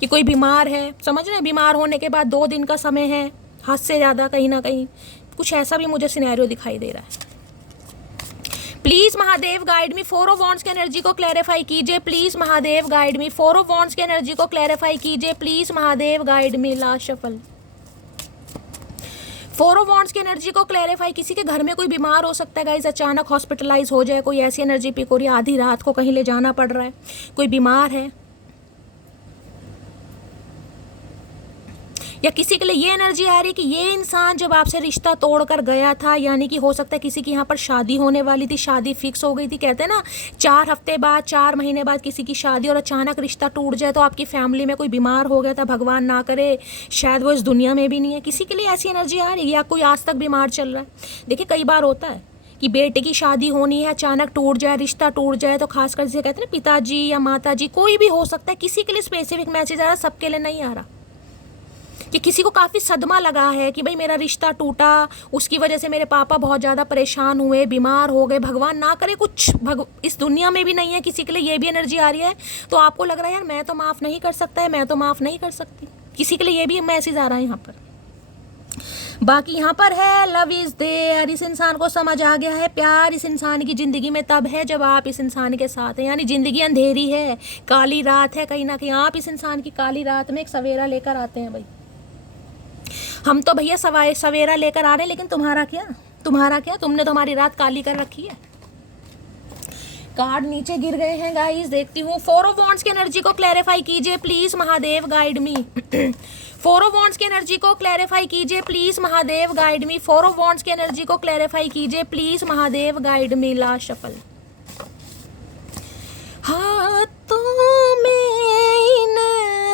कि कोई बीमार है, समझ रहे हैं, बीमार होने के बाद 2 दिन का समय है, हद से ज़्यादा कहीं ना कहीं कुछ ऐसा भी मुझे सिनेरियो दिखाई दे रहा है। Please Mahadev guide me. 4 of wands की एनर्जी को क्लैरिफाई कीजिए please Mahadev guide me. 4 of wands की एनर्जी को क्लैरिफाई कीजिए please Mahadev guide me. Last shuffle. 4 of wands की एनर्जी को क्लैरिफाई, किसी के घर में कोई बीमार हो सकता है गाइज, अचानक हॉस्पिटलाइज हो जाए, कोई ऐसी एनर्जी पिक हो रही है, आधी रात को कहीं ले जाना पड़ रहा है, कोई बीमार है, या किसी के लिए ये एनर्जी आ रही है कि ये इंसान जब आपसे रिश्ता तोड़कर गया था, यानी कि हो सकता है किसी की यहाँ पर शादी होने वाली थी, शादी फिक्स हो गई थी, कहते हैं ना 4 हफ्ते बाद, 4 महीने बाद किसी की शादी, और अचानक रिश्ता टूट जाए, तो आपकी फैमिली में कोई बीमार हो गया था, भगवान ना करे शायद वो इस दुनिया में भी नहीं है, किसी के लिए ऐसी एनर्जी आ रही है, या कोई आज तक बीमार चल रहा है। देखिए कई बार होता है कि बेटे की शादी होनी है, अचानक टूट जाए, रिश्ता टूट जाए, तो खासकर जिसे कहते हैं ना पिताजी या माताजी, कोई भी हो सकता है, किसी के लिए स्पेसिफिक मैसेज आ रहा है, सबके लिए नहीं आ रहा, कि किसी को काफ़ी सदमा लगा है कि भाई मेरा रिश्ता टूटा, उसकी वजह से मेरे पापा बहुत ज़्यादा परेशान हुए, बीमार हो गए, भगवान ना करे कुछ इस दुनिया में भी नहीं है, किसी के लिए ये भी एनर्जी आ रही है, तो आपको लग रहा है यार मैं तो माफ़ नहीं कर सकता है, मैं तो माफ़ नहीं कर सकती, किसी के लिए ये भी मैसेज आ रहा है यहाँ पर। बाकी यहाँ पर है लव इज़ देयर, इस इंसान को समझ आ गया है प्यार इस इंसान की ज़िंदगी में तब है जब आप इस इंसान के साथ हैं, यानी ज़िंदगी अंधेरी है, काली रात है, कहीं ना कहीं आप इस इंसान की काली रात में एक सवेरा लेकर आते हैं। भाई हम तो भैया सवेरा लेकर आ रहे हैं, लेकिन तुम्हारा क्या, तुमने तो हमारी रात काली कर रखी है। कार्ड नीचे गिर गए हैं गाइस, देखती हूँ। 4 ऑफ वॉन्ड्स की एनर्जी को क्लैरिफाई कीजिए please Mahadev guide me. 4 of wands की एनर्जी को क्लैरिफाई कीजिए please Mahadev guide me. 4 of wands की एनर्जी को क्लैरिफाई कीजिए please Mahadev guide me. Last shuffle. हाथों में, इन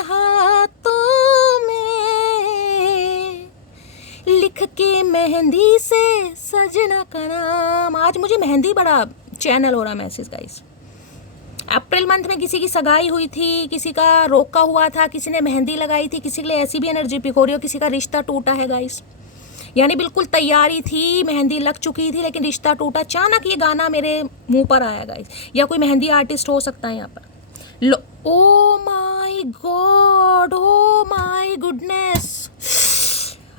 हाथों में लिख के मेहंदी से सजना का नाम। आज मुझे मेहंदी बड़ा चैनल हो रहा मैसेज गाइस। अप्रैल मंथ में किसी की सगाई हुई थी, किसी का रोका हुआ था, किसी ने मेहंदी लगाई थी, किसी के लिए ऐसी भी एनर्जी पिक हो रही हो, किसी का रिश्ता टूटा है गाइस। यानी बिल्कुल तैयारी थी, मेहंदी लग चुकी थी, लेकिन रिश्ता टूटा। अचानक ये गाना मेरे मुंह पर आया गाइस। या कोई मेहंदी आर्टिस्ट हो सकता है यहाँ पर। Oh my god, oh my goodness,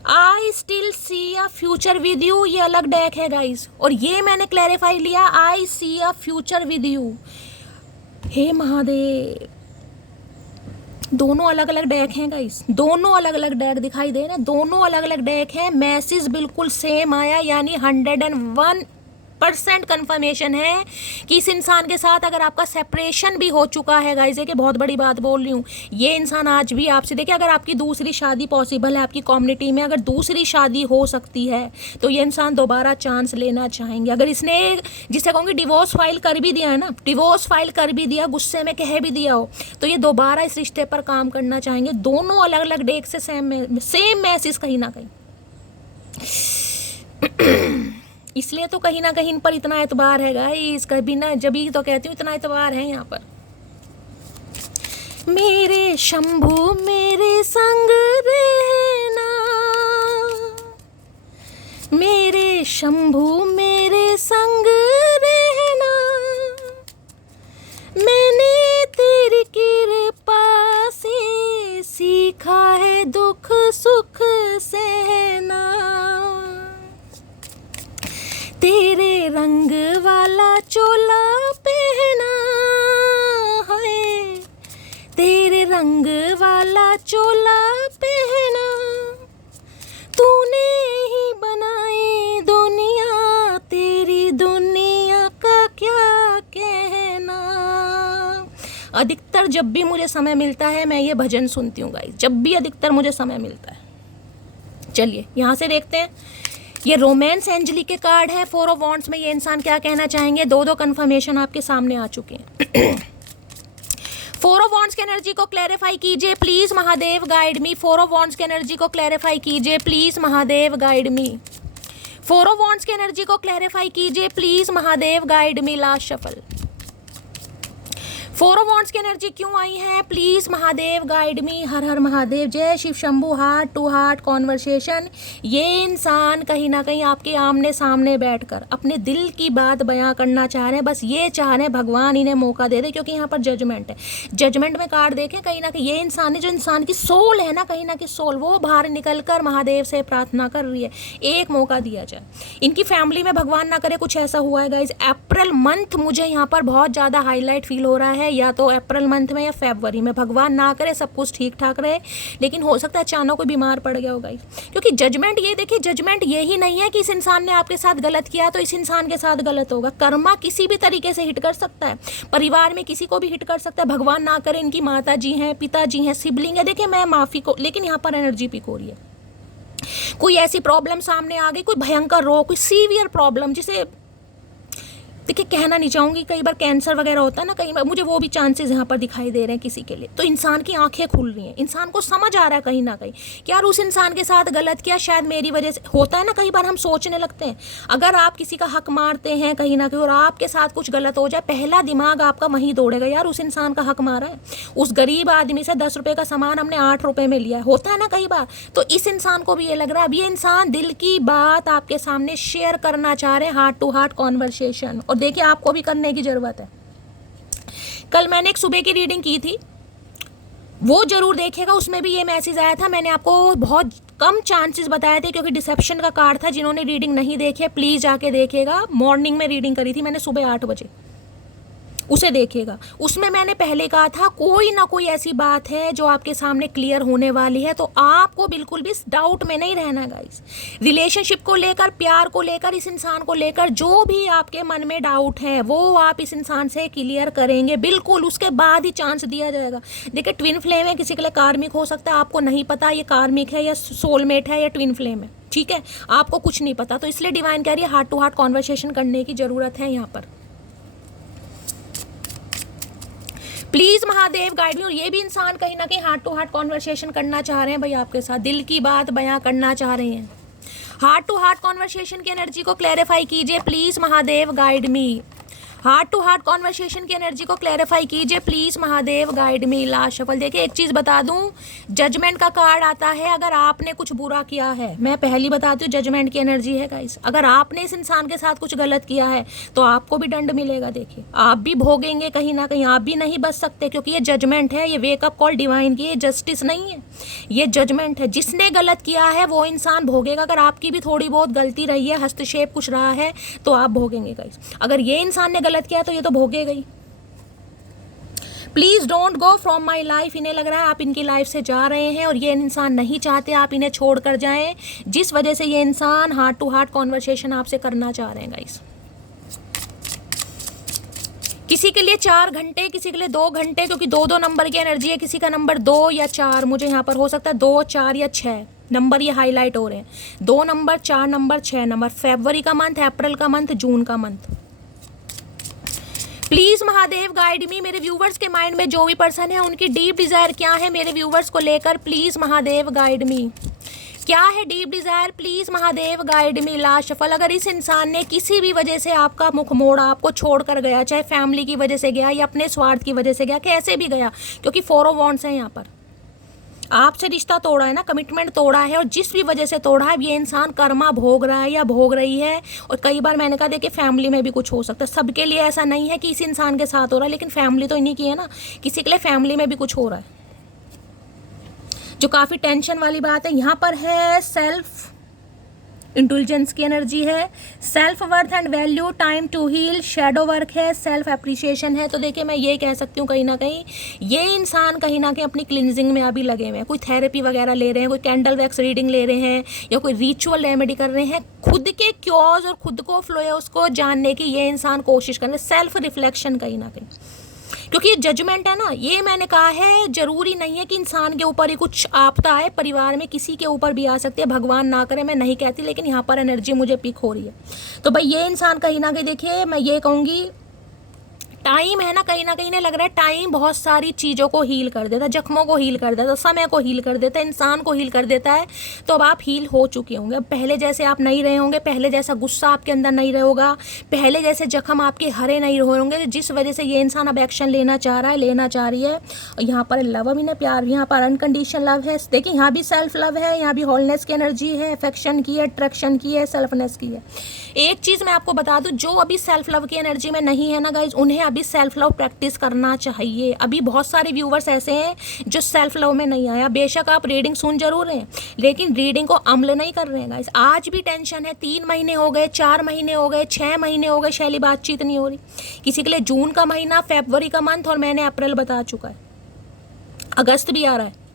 I still see a future with you. ये अलग डेक है गाइस, और ये मैंने क्लैरिफाई लिया, आई सी अ फ्यूचर विद यू। हे महादेव, दोनों अलग अलग डेक हैं गाइस, दोनों अलग अलग डेक दिखाई दे रहे हैं, दोनों अलग अलग डेक हैं। मैसेज बिल्कुल सेम आया, यानी 101% कंफर्मेशन है कि इस इंसान के साथ अगर आपका सेपरेशन भी हो चुका है गाइस, ये कि बहुत बड़ी बात बोल रही हूँ, ये इंसान आज भी आपसे, देखिए अगर आपकी दूसरी शादी पॉसिबल है, आपकी कम्युनिटी में अगर दूसरी शादी हो सकती है तो ये इंसान दोबारा चांस लेना चाहेंगे। अगर इसने, जिसे कहूँगी डिवोर्स फाइल कर भी दिया है ना, डिवोर्स फाइल कर भी दिया, गुस्से में कह भी दिया हो, तो ये दोबारा इस रिश्ते पर काम करना चाहेंगे। दोनों अलग अलग डेक से सेम मैसेज कहीं ना कहीं। इसलिए तो कहीं ना कहीं इन पर इतना एतबार है गाइस, कभी ना जभी तो कहती हूँ इतना एतबार है यहाँ पर। मेरे शंभू मेरे संग रहना, मेरे शंभू मेरे संग रहना, मैंने तेरी कृपा से सीखा है दुख सुख सहना, तेरे रंग वाला चोला पहना है, तेरे रंग वाला चोला पहना, तूने ही बनाई दुनिया, तेरी दुनिया का क्या कहना। अधिकतर जब भी मुझे समय मिलता है मैं ये भजन सुनती हूँ गाइस, जब भी अधिकतर मुझे समय मिलता है। चलिए यहाँ से देखते हैं, ये रोमांस एंजली के कार्ड है। 4 ऑफ वॉन्ड्स में ये इंसान क्या कहना चाहेंगे, दो कंफर्मेशन आपके सामने आ चुके हैं। 4 ऑफ वॉन्ड्स की एनर्जी को क्लैरिफाई कीजिए please, Mahadev guide me. 4 of wands की एनर्जी को क्लैरिफाई कीजिए please, Mahadev guide me. 4 of wands की एनर्जी को क्लैरिफाई कीजिए please, Mahadev guide me. Last shuffle. 4 of wands की एनर्जी क्यों आई है, प्लीज महादेव गाइड मी। हर हर महादेव, जय Shiv Shambhu. Heart to heart conversation. ये इंसान कहीं ना कहीं आपके आमने सामने बैठकर अपने दिल की बात बयां करना चाह रहे हैं। बस ये चाह रहे हैं भगवान इन्हें मौका दे दे, क्योंकि यहाँ पर जजमेंट है। जजमेंट में कार्ड देखें, कहीं ना कहीं ये इंसान है, जो इंसान की सोल है ना, कहीं ना कहीं सोल, वो बाहर निकल कर महादेव से प्रार्थना कर रही है, एक मौका दिया जाए। इनकी फैमिली में भगवान ना करे कुछ ऐसा हुआ है गाइज। अप्रैल मंथ मुझे यहाँ पर बहुत ज़्यादा हाईलाइट फील हो रहा है, या तो अप्रैल मंथ में या फरवरी में। भगवान ना करे सब कुछ ठीक ठाक रहे, लेकिन हो सकता है अचानक कोई बीमार पड़ गया होगा। क्योंकि जजमेंट, ये देखिए, जजमेंट ये ही नहीं है कि इस इंसान ने आपके साथ गलत किया तो इस इंसान के साथ गलत होगा। कर्मा किसी भी तरीके से हिट कर सकता है, परिवार में किसी को भी हिट कर सकता है। भगवान ना करे इनकी माता जी हैं, पिताजी हैं, सिबलिंग है, देखिए मैं माफ़ी को, लेकिन यहाँ पर एनर्जी पिक हो रही है। कोई ऐसी प्रॉब्लम सामने आ गई, कोई भयंकर रोग, कोई सीवियर प्रॉब्लम, जिसे देखिए कहना नहीं चाहूँगी, कई बार कैंसर वगैरह होता है ना, कई बार मुझे वो भी चांसेस यहाँ पर दिखाई दे रहे हैं किसी के लिए। तो इंसान की आंखें खुल रही हैं, इंसान को समझ आ रहा है कहीं ना कहीं कि यार उस इंसान के साथ गलत किया, शायद मेरी वजह से होता है ना। कई बार हम सोचने लगते हैं, अगर आप किसी का हक मारते हैं कहीं ना कहीं और आपके साथ कुछ गलत हो जाए, पहला दिमाग आपका वहीं दौड़ेगा, यार उस इंसान का हक मारा है, उस गरीब आदमी से 10 रुपये का सामान हमने 8 रुपये में लिया, होता है ना कई बार। तो इस इंसान को भी ये लग रहा है, अब ये इंसान दिल की बात आपके सामने शेयर करना चाह रहे हैं, हार्ट टू हार्ट कॉन्वर्सेशन। और देखिए आपको भी करने की जरूरत है। कल मैंने एक सुबह की रीडिंग की थी, वो जरूर देखिएगा, उसमें भी ये मैसेज आया था। मैंने आपको बहुत कम चांसेस बताए थे क्योंकि डिसेप्शन का कार्ड था। जिन्होंने रीडिंग नहीं देखी है प्लीज जाके देखिएगा। मॉर्निंग में रीडिंग करी थी मैंने सुबह 8 बजे, उसे देखिएगा। उसमें मैंने पहले कहा था कोई ना कोई ऐसी बात है जो आपके सामने क्लियर होने वाली है, तो आपको बिल्कुल भी डाउट में नहीं रहना गाइस। रिलेशनशिप को लेकर, प्यार को लेकर, इस इंसान को लेकर जो भी आपके मन में डाउट है वो आप इस इंसान से क्लियर करेंगे बिल्कुल, उसके बाद ही चांस दिया जाएगा। देखिए ट्विन फ्लेम है, किसी के लिए कार्मिक हो सकता है, आपको नहीं पता ये कार्मिक है या सोलमेट है या ट्विन फ्लेम है, ठीक है, आपको कुछ नहीं पता। तो इसलिए डिवाइन कह रही है हार्ट टू हार्ट कॉन्वर्सेशन करने की जरूरत है यहाँ पर। Please Mahadev guide me. और ये भी इंसान कहीं ना कहीं हार्ट टू हार्ट कॉन्वर्सेशन करना चाह रहे हैं भाई, आपके साथ दिल की बात बयां करना चाह रहे हैं। हार्ट टू हार्ट कॉन्वर्सेशन की एनर्जी को क्लैरिफाई कीजिए please Mahadev guide me. Heart to heart conversation की एनर्जी को क्लैरिफाई कीजिए please Mahadev guide me. Last shuffle. देखिए एक चीज बता दूं, जजमेंट का कार्ड आता है अगर आपने कुछ बुरा किया है। मैं पहली बताती हूँ, जजमेंट की एनर्जी है गाइस। अगर आपने इस इंसान के साथ कुछ गलत किया है तो आपको भी दंड मिलेगा। देखिए आप भी भोगेंगे कहीं ना कहीं, आप भी नहीं बच सकते, क्योंकि ये जजमेंट है, ये वेकअप कॉल डिवाइन की, ये जस्टिस नहीं है, ये जजमेंट है। जिसने गलत किया है वो इंसान भोगेगा। अगर आपकी भी थोड़ी बहुत गलती रही है, हस्तक्षेप कुछ रहा है, तो आप भोगेंगे गाइस। अगर ये इंसान ने गलत किया तो ये तो भोगेगा ही। Please don't go from my life. इन्हें लग रहा है आप इनकी लाइफ से जा रहे हैं और ये इंसान नहीं चाहते आप इन्हें छोड़ कर जाएं, जिस वजह से ये इंसान हार्ट टू हार्ट कॉन्वर्सेशन आपसे करना चाह रहे हैं गाइस। किसी के लिए 4 घंटे, किसी के लिए 2 घंटे, क्योंकि 2-2 नंबर की एनर्जी है। किसी का नंबर 2 या 4, मुझे यहाँ पर हो सकता है 2, 4 या 6 नंबर ये हाईलाइट हो रहे हैं। 2 नंबर, 4 नंबर, 6 नंबर। फरवरी का मंथ, अप्रैल का मंथ, जून का मंथ। प्लीज महादेव गाइड मी। मेरे व्यूवर्स के माइंड में जो भी पर्सन है उनकी डीप डिजायर क्या है मेरे व्यूवर्स को लेकर, प्लीज महादेव गाइड मी। क्या है deep Dzire, please Mahadev guide me. Last shuffle. अगर इस इंसान ने किसी भी वजह से आपका मुख मोड़ा, आपको छोड़ कर गया, चाहे फैमिली की वजह से गया या अपने स्वार्थ की वजह से गया, कैसे भी गया, क्योंकि 4 ऑफ वॉन्ड्स है यहाँ पर, आपसे रिश्ता तोड़ा है ना, कमिटमेंट तोड़ा है, और जिस भी वजह से तोड़ा है ये इंसान कर्मा भोग रहा है या भोग रही है। और कई बार मैंने कहा देखिए फैमिली में भी कुछ हो सकता है, सबके लिए ऐसा नहीं है कि इस इंसान के साथ हो रहा है, लेकिन फैमिली तो इन्हीं की है ना, किसी के लिए फैमिली में भी कुछ हो रहा है, जो काफ़ी टेंशन वाली बात है। यहाँ पर है सेल्फ इंटेलिजेंस की एनर्जी है, self worth and value, time to heal, shadow work है, सेल्फ एप्रिसिएशन है। तो देखिए मैं ये कह सकती हूँ कहीं ना कहीं ये इंसान कहीं ना कहीं अपनी क्लिनजिंग में अभी लगे हुए हैं। कोई थेरेपी वगैरह ले रहे हैं, कोई कैंडल वैक्स रीडिंग ले रहे हैं, या कोई रिचुअल रेमेडी कर रहे हैं। खुद के क्योज और खुद को फ्लो है उसको जानने की ये इंसान कोशिश कर रहे हैं, सेल्फ रिफ्लेक्शन कहीं ना कहीं, क्योंकि जजमेंट है ना। ये मैंने कहा है जरूरी नहीं है कि इंसान के ऊपर ही कुछ आपदा आए, परिवार में किसी के ऊपर भी आ सकती है, भगवान ना करे, मैं नहीं कहती, लेकिन यहाँ पर एनर्जी मुझे पिक हो रही है। तो भाई ये इंसान कहीं ना कहीं देखिए मैं ये कहूँगी टाइम है ना, कहीं ना कहीं इन्हें लग रहा है टाइम बहुत सारी चीज़ों को हील कर देता है, जख्मों को हील कर देता है, समय को हील कर देता है, इंसान को हील कर देता है। तो अब आप हील हो चुके होंगे, अब पहले जैसे आप नहीं रहे होंगे, पहले जैसा गुस्सा आपके अंदर नहीं रहेगा, पहले जैसे जख्म आपके हरे नहीं होंगे, जिस वजह से ये इंसान अब एक्शन लेना चाह रहा है, लेना चाह रही है। और यहाँ पर लव भी ना, प्यार भी, यहाँ पर अनकंडीशनल लव है। देखिए यहाँ भी सेल्फ लव है, यहाँ भी होलनेस की एनर्जी है, अफेक्शन की है, अट्रैक्शन की है, सेल्फनेस की है। एक चीज़ मैं आपको बता दूं, जो अभी सेल्फ लव की एनर्जी में नहीं है ना गाइज, उन्हें अभी सेल्फ लव प्रैक्टिस करना चाहिए। अभी बहुत सारे व्यूवर्स ऐसे हैं जो सेल्फ लव में नहीं आया। बेशक आप रीडिंग सुन जरूर रहे हैं, लेकिन रीडिंग को अमल नहीं कर रहे हैं गाइज। आज भी टेंशन है, 3 महीने हो गए, 4 महीने हो गए, 6 महीने हो गए, शैली बातचीत नहीं हो रही। किसी के लिए जून का महीना, फरवरी का मंथ, और मैंने अप्रैल बता चुका है, अगस्त भी आ रहा है।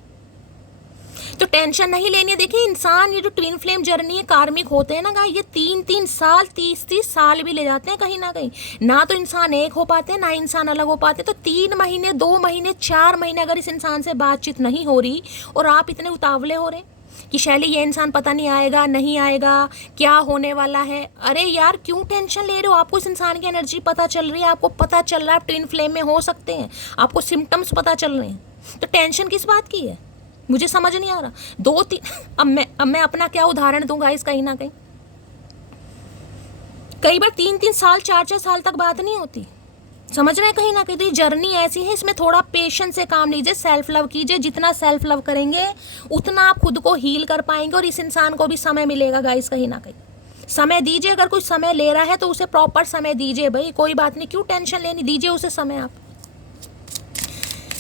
तो टेंशन नहीं लेनी है। देखिए इंसान, ये जो ट्विन फ्लेम जर्नी है, कार्मिक होते हैं ना गाइस, ये 3-3 साल, 30-30 साल भी ले जाते हैं कहीं ना कहीं। ना तो इंसान एक हो पाते हैं, ना इंसान अलग हो पाते। तो 3 महीने, 2 महीने, 4 महीने अगर इस इंसान से बातचीत नहीं हो रही और आप इतने उतावले हो रहे हैं कि शैली ये इंसान पता नहीं आएगा, नहीं आएगा, क्या होने वाला है, अरे यार क्यों टेंशन ले रहे हो? आपको इस इंसान की एनर्जी पता चल रही है, आपको पता चल रहा है आप ट्विन फ्लेम में हो सकते हैं, आपको सिम्टम्स पता चल रहे हैं, तो टेंशन किस बात की है? मुझे समझ नहीं आ रहा। 2-3 अब मैं अपना क्या उदाहरण दूंगा इस, कहीं ना कहीं कई बार 3-3 साल, 4-4 साल तक बात नहीं होती, समझ रहे हैं कहीं ना कहीं। तो ये जर्नी ऐसी है, इसमें थोड़ा पेशेंस से काम लीजिए, सेल्फ लव कीजिए। जितना सेल्फ लव करेंगे उतना आप खुद को हील कर पाएंगे, और इस इंसान को भी समय मिलेगा गाइस, कहीं ना कहीं समय दीजिए। अगर कोई समय ले रहा है तो उसे प्रॉपर समय दीजिए भाई, कोई बात नहीं, क्यों टेंशन लेनी, दीजिए उसे समय आप।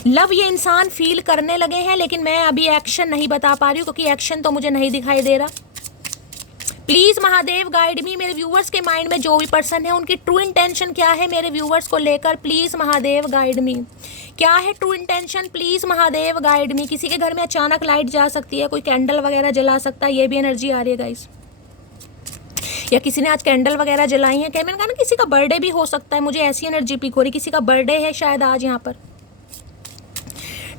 लव ये इंसान फील करने लगे हैं, लेकिन मैं अभी एक्शन नहीं बता पा रही हूँ, क्योंकि एक्शन तो मुझे नहीं दिखाई दे रहा। प्लीज महादेव गाइड मी। मेरे व्यूवर्स के माइंड में जो भी पर्सन है उनकी ट्रू इंटेंशन क्या है मेरे व्यूवर्स को लेकर, प्लीज महादेव गाइड मी। क्या है true intention, please Mahadev guide मी। किसी के घर में अचानक लाइट जा सकती है, कोई कैंडल वगैरह जला सकता है, ये भी एनर्जी आ रही है गाइस। या किसी ने आज कैंडल वगैरह जलाई है, क्या मैंने कहा ना, किसी का बर्थडे भी हो सकता है, मुझे ऐसी एनर्जी पिक हो रही, किसी का बर्थडे है शायद आज यहाँ पर।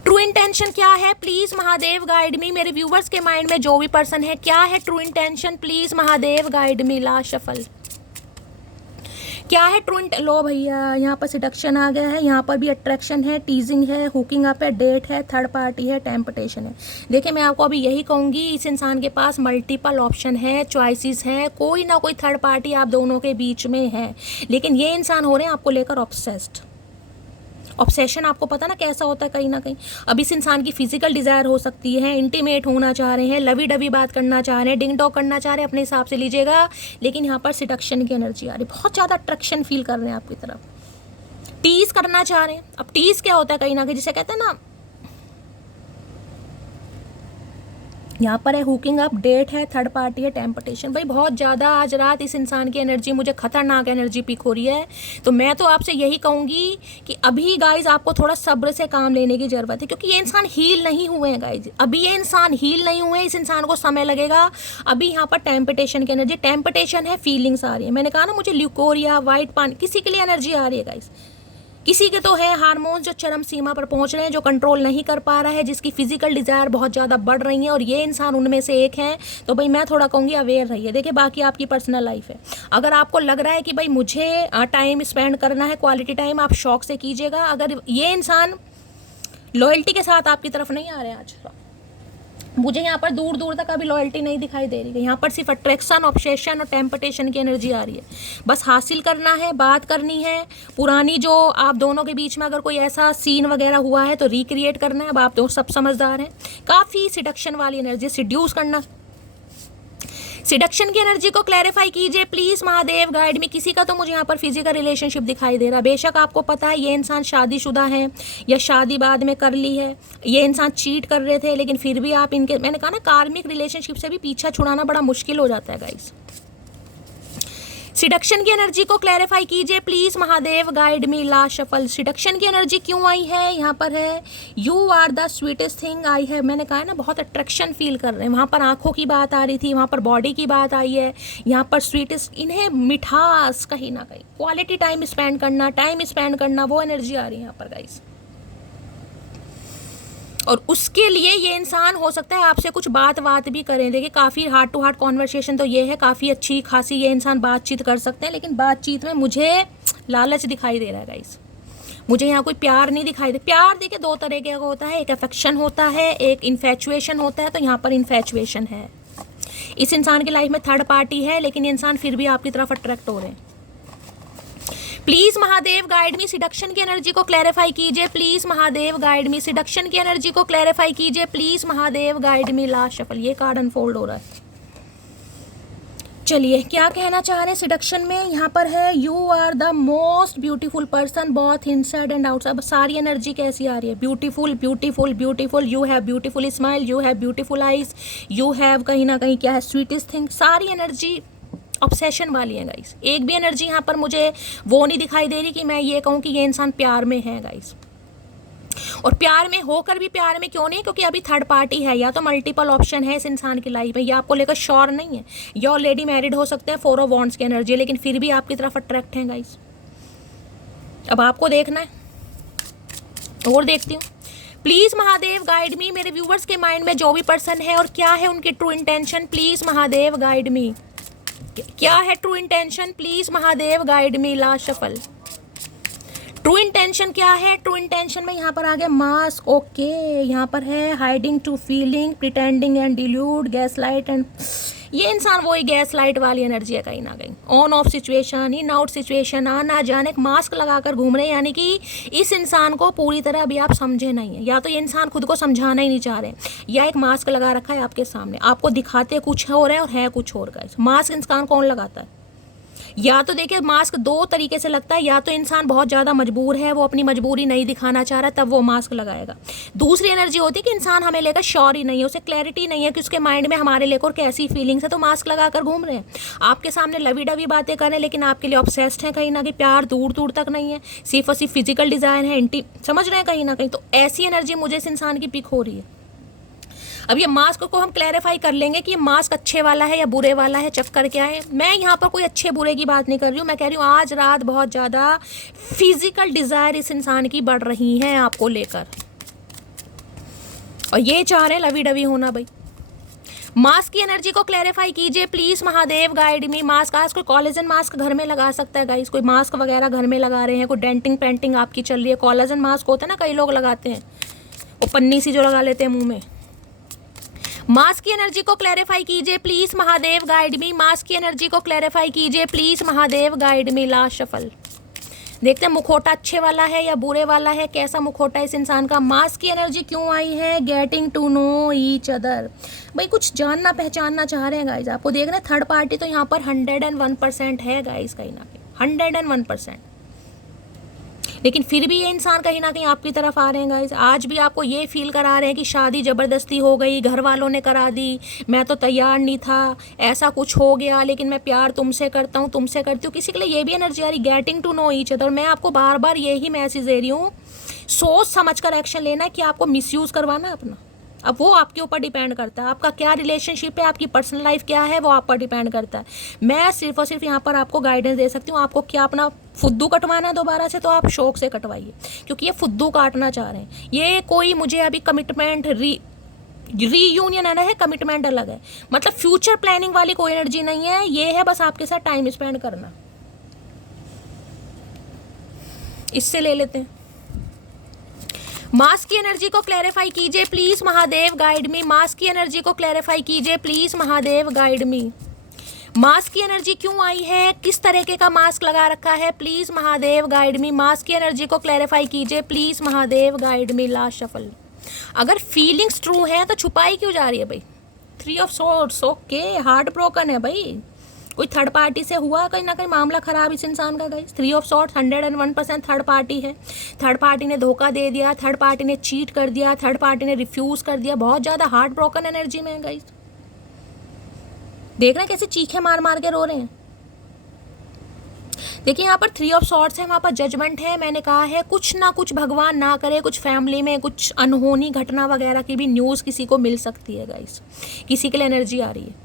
ट्रू इंटेंशन क्या है, प्लीज महादेव गाइड मी। मेरे व्यूवर्स के माइंड में जो भी पर्सन है, क्या है true intention, please Mahadev guide me. Last shuffle. क्या है ट्रू लो भैया, यहाँ पर सिडक्शन आ गया है, यहाँ पर भी अट्रैक्शन है, टीजिंग है, हुकिंग अप है, डेट है, थर्ड पार्टी है, टेम्पटेशन है। देखिए मैं आपको अभी यही कहूँगी, इस इंसान के पास मल्टीपल ऑप्शन है, चॉइसेस हैं, कोई ना कोई थर्ड पार्टी आप दोनों के बीच में है, लेकिन ये इंसान हो रहे हैं आपको लेकर ऑब्सेस्ड। ऑब्सेशन आपको पता ना कैसा होता है, कहीं ना कहीं अब इस इंसान की फिजिकल डिज़ायर हो सकती है, इंटीमेट होना चाह रहे हैं, लवी डवी बात करना चाह रहे हैं, डिंग डॉग करना चाह रहे हैं, अपने हिसाब से लीजिएगा, लेकिन यहाँ पर सिडक्शन की एनर्जी आ रही है, बहुत ज़्यादा अट्रैक्शन फील कर रहे हैं आपकी तरफ, टीज करना चाह रहे हैं। अब टीज क्या होता है, कहीं ना कहीं जिसे कहते हैं ना, यहाँ पर है हुकिंग अप, डेट है, थर्ड पार्टी है, टेम्पटेशन। भाई बहुत ज़्यादा आज रात इस इंसान की एनर्जी, मुझे खतरनाक एनर्जी पिक हो रही है, तो मैं तो आपसे यही कहूँगी कि अभी गाइज आपको थोड़ा सब्र से काम लेने की ज़रूरत है, क्योंकि ये इंसान हील नहीं हुए हैं गाइज, अभी ये इंसान हील नहीं हुए हैं, इस इंसान को समय लगेगा। अभी यहाँ पर टेम्पटेशन की एनर्जी, टेम्पटेशन है, फीलिंग्स आ रही है, मैंने कहा ना मुझे ल्यूकोरिया, वाइट पानी, किसी के लिए एनर्जी आ रही है गाइज, किसी के तो है हार्मोन्स जो चरम सीमा पर पहुंच रहे हैं, जो कंट्रोल नहीं कर पा रहा है, जिसकी फिजिकल डिज़ायर बहुत ज़्यादा बढ़ रही है, और ये इंसान उनमें से एक है। तो भाई मैं थोड़ा कहूँगी अवेयर रहिए। देखिए बाकी आपकी पर्सनल लाइफ है, अगर आपको लग रहा है कि भाई मुझे टाइम स्पेंड करना है, क्वालिटी टाइम, आप शौक से कीजिएगा। अगर ये इंसान लॉयल्टी के साथ आपकी तरफ नहीं आ रहे हैं आज, मुझे यहाँ पर दूर दूर तक अभी लॉयल्टी नहीं दिखाई दे रही है, यहाँ पर सिर्फ अट्रैक्शन, ऑब्सेशन और टेम्पटेशन की एनर्जी आ रही है। बस हासिल करना है, बात करनी है, पुरानी जो आप दोनों के बीच में अगर कोई ऐसा सीन वगैरह हुआ है तो रिक्रिएट करना है। अब आप दो सब समझदार हैं, काफ़ी सिडक्शन वाली एनर्जी, सिड्यूस करना। सिडक्शन की एनर्जी को क्लैरिफाई कीजिए प्लीज़ महादेव, गाइड में। किसी का तो मुझे यहाँ पर फिजिकल रिलेशनशिप दिखाई दे रहा है, बेशक आपको पता है ये इंसान शादीशुदा है या शादी बाद में कर ली है, ये इंसान चीट कर रहे थे, लेकिन फिर भी आप इनके, मैंने कहा ना कार्मिक रिलेशनशिप से भी पीछा छुड़ाना बड़ा मुश्किल हो जाता है गाइस। सिडक्शन की एनर्जी को क्लैरिफाई कीजिए please Mahadev, guide me. Last shuffle, seduction की एनर्जी क्यों आई है, यहाँ पर है you are the sweetest thing आई है। मैंने कहा है ना बहुत अट्रैक्शन फील कर रहे हैं, वहाँ पर आंखों की बात आ रही थी, वहाँ पर बॉडी की बात आई है, यहाँ पर स्वीटेस्ट, इन्हें मिठास कहीं ना कहीं, क्वालिटी टाइम स्पेंड करना वो एनर्जी आ रही है यहाँ पर गाइस। और उसके लिए ये इंसान हो सकता है आपसे कुछ बात भी करें। देखिए काफ़ी हार्ट टू हार्ट कॉन्वर्सेशन तो ये है, काफ़ी अच्छी खासी ये इंसान बातचीत कर सकते हैं, लेकिन बातचीत में मुझे लालच दिखाई दे रहा है गाइस, मुझे यहाँ कोई प्यार नहीं दिखाई दे। प्यार देखिए दो तरह का होता है, एक अफेक्शन होता है, एक इन्फेचुएशन होता है। तो यहाँ पर इन्फेचुएशन है, इस इंसान की लाइफ में थर्ड पार्टी है, लेकिन ये इंसान फिर भी आपकी तरफ अट्रैक्ट हो रहे हैं। Please Mahadev guide me, seduction की एनर्जी को क्लैरिफाई कीजिए please Mahadev, guide me. Seduction की एनर्जी को क्लैरिफाई कीजिए please Mahadev, guide me. Last shuffle, ये कार्ड अनफोल्ड हो रहा है। चलिए क्या कहना चाह रहे हैं सिडक्शन में, यहाँ पर है you are the most beautiful person both inside and outside. सारी एनर्जी कैसी आ रही है, beautiful beautiful beautiful, you have beautiful smile, you have beautiful eyes, you have कहीं ना कहीं क्या है स्वीटेस्ट थिंग। सारी एनर्जी ऑब्सेशन वाली है गाइस, एक भी एनर्जी यहाँ पर मुझे वो नहीं दिखाई दे रही कि मैं ये कहूँ कि ये इंसान प्यार में है गाइस। और प्यार में होकर भी प्यार में क्यों नहीं, क्योंकि अभी थर्ड पार्टी है, या तो मल्टीपल ऑप्शन है इस इंसान की लाइफ में, या आपको लेकर श्योर नहीं है, या ऑलरेडी मैरिड हो सकते हैं, 4 ऑफ वॉन्ड्स की एनर्जी, लेकिन फिर भी आपकी तरफ अट्रैक्ट हैं गाइस। अब आपको देखना है और देखती हूँ। प्लीज़ महादेव गाइड मी, मेरे व्यूवर्स के माइंड में जो भी पर्सन है और क्या है उनकी true intention, please Mahadev guide me. क्या है true intention, please Mahadev guide me. Last shuffle, true intention क्या है। ट्रू इंटेंशन में यहाँ पर आ गया मास्क, ओके। यहाँ पर है hiding to feeling, pretending and delude, gaslight and, ये इंसान वही गैस लाइट वाली एनर्जी है कहीं ना कहीं। On off situation, in out situation, आना जाने, मास्क लगाकर घूम रहे हैं, यानी कि इस इंसान को पूरी तरह अभी आप समझे नहीं है, या तो ये इंसान खुद को समझाना ही नहीं चाह रहे, या एक मास्क लगा रखा है आपके सामने, आपको दिखाते कुछ हो रहा है और है कुछ और गाइस। मास्क इंसान कौन लगाता है, या तो देखिए मास्क दो तरीके से लगता है, या तो इंसान बहुत ज़्यादा मजबूर है, वो अपनी मजबूरी नहीं दिखाना चाह रहा, तब वो मास्क लगाएगा। दूसरी एनर्जी होती है कि इंसान हमें लेकर श्योर ही नहीं है, उसे क्लैरिटी नहीं है कि उसके माइंड में हमारे लेकर कैसी फीलिंग्स है, तो मास्क लगाकर घूम रहे हैं, आपके सामने लवी डवी बातें कर रहे हैं, लेकिन आपके लिए ऑब्सेस्ड हैं कहीं ना कहीं, प्यार दूर दूर तक नहीं है, सिर्फ और सिर्फ फिजिकल डिज़ायर है, समझ रहे हैं कहीं ना कहीं। तो ऐसी एनर्जी मुझे इस इंसान की पिक हो रही है। अब ये मास्क को हम क्लैरिफाई कर लेंगे कि ये मास्क अच्छे वाला है या बुरे वाला है, चक्कर क्या है। मैं यहाँ पर कोई अच्छे बुरे की बात नहीं कर रही हूँ, मैं कह रही हूँ आज रात बहुत ज़्यादा फिजिकल डिज़ायर इस इंसान की बढ़ रही हैं आपको लेकर, और ये चाह रहे हैं लवी डवी होना। भाई मास्क की एनर्जी को क्लैरिफाई कीजिए please Mahadev, guide me. Mask, आज कोई कोलेजन मास्क घर में लगा सकता है गाइस, कोई मास्क वगैरह घर में लगा रहे हैं, कोई डेंटिंग पेंटिंग आपकी चल रही है, कोलेजन मास्क होता है ना, कई लोग लगाते हैं, वो पन्नी सी जो लगा लेते हैं मुंह में। मास्क की एनर्जी को क्लैरिफाई कीजिए please Mahadev, guide me. Mask की एनर्जी को क्लैरिफाई कीजिए please Mahadev, guide me. Last shuffle. देखते हैं मुखौटा अच्छे वाला है या बुरे वाला है, कैसा मुखौटा है इस इंसान का। मास्क की एनर्जी क्यों आई है? Getting to know each other. भाई कुछ जानना पहचानना चाह रहे हैं गाइज, आपको देख रहे हैं थर्ड पार्टी तो यहाँ पर 101% है गाइज, कहीं ना कहीं 101%। लेकिन फिर भी ये इंसान कहीं ना कहीं आपकी तरफ आ रहे हैं गाइज। आज भी आपको ये फील करा रहे हैं कि शादी ज़बरदस्ती हो गई, घर वालों ने करा दी, मैं तो तैयार नहीं था, ऐसा कुछ हो गया, लेकिन मैं प्यार तुमसे करता हूँ, तुमसे करती हूँ। किसी के लिए ये भी एनर्जी आ रही, getting to know each other. मैं आपको बार बार यही मैसेज दे रही हूँ, सोच समझ कर एक्शन लेना है कि आपको मिसयूज़ करवाना अपना। अब वो आपके ऊपर डिपेंड करता है, आपका क्या रिलेशनशिप है, आपकी पर्सनल लाइफ क्या है, वो आप पर डिपेंड करता है। मैं सिर्फ और सिर्फ यहाँ पर आपको गाइडेंस दे सकती हूँ। आपको क्या अपना फुद्दू कटवाना है दोबारा से, तो आप शौक से कटवाइए, क्योंकि ये फुद्दू काटना चाह रहे हैं। ये कोई मुझे अभी कमिटमेंट रीयूनियन है ना, है कमिटमेंट अलग है, मतलब फ्यूचर प्लानिंग वाली कोई एनर्जी नहीं है। ये है बस आपके साथ टाइम स्पेंड करना। इससे ले लेते हैं। मास्क की एनर्जी को क्लैरिफाई कीजिए please Mahadev, guide me. Mask की एनर्जी को क्लैरिफाई कीजिए please Mahadev, guide me. Mask की एनर्जी क्यों आई है? किस तरीके का मास्क लगा रखा है? Please Mahadev, guide me. Mask की एनर्जी को क्लैरिफाई कीजिए please Mahadev, guide me. Last shuffle. अगर फीलिंग्स ट्रू है तो छुपाई क्यों जा रही है भाई? 3 of swords, okay, heart broken है भाई, कोई थर्ड पार्टी से हुआ कहीं ना कहीं मामला खराब इस इंसान का guys. 3 of swords 101% third party है। थर्ड पार्टी ने धोखा दे दिया, थर्ड पार्टी ने चीट कर दिया, थर्ड पार्टी ने रिफ्यूज कर दिया, बहुत ज़्यादा हार्ट ब्रोकन एनर्जी में है गाइस। देख रहे हैं कैसे चीखे मार मार के रो रहे हैं। देखिए यहाँ पर 3 ऑफ सॉर्ड्स है, वहाँ पर जजमेंट है। मैंने कहा है कुछ ना कुछ भगवान ना करे, कुछ फैमिली में कुछ अनहोनी घटना वगैरह की भी न्यूज़ किसी को मिल सकती है गाइस। किसी के लिए एनर्जी आ रही है,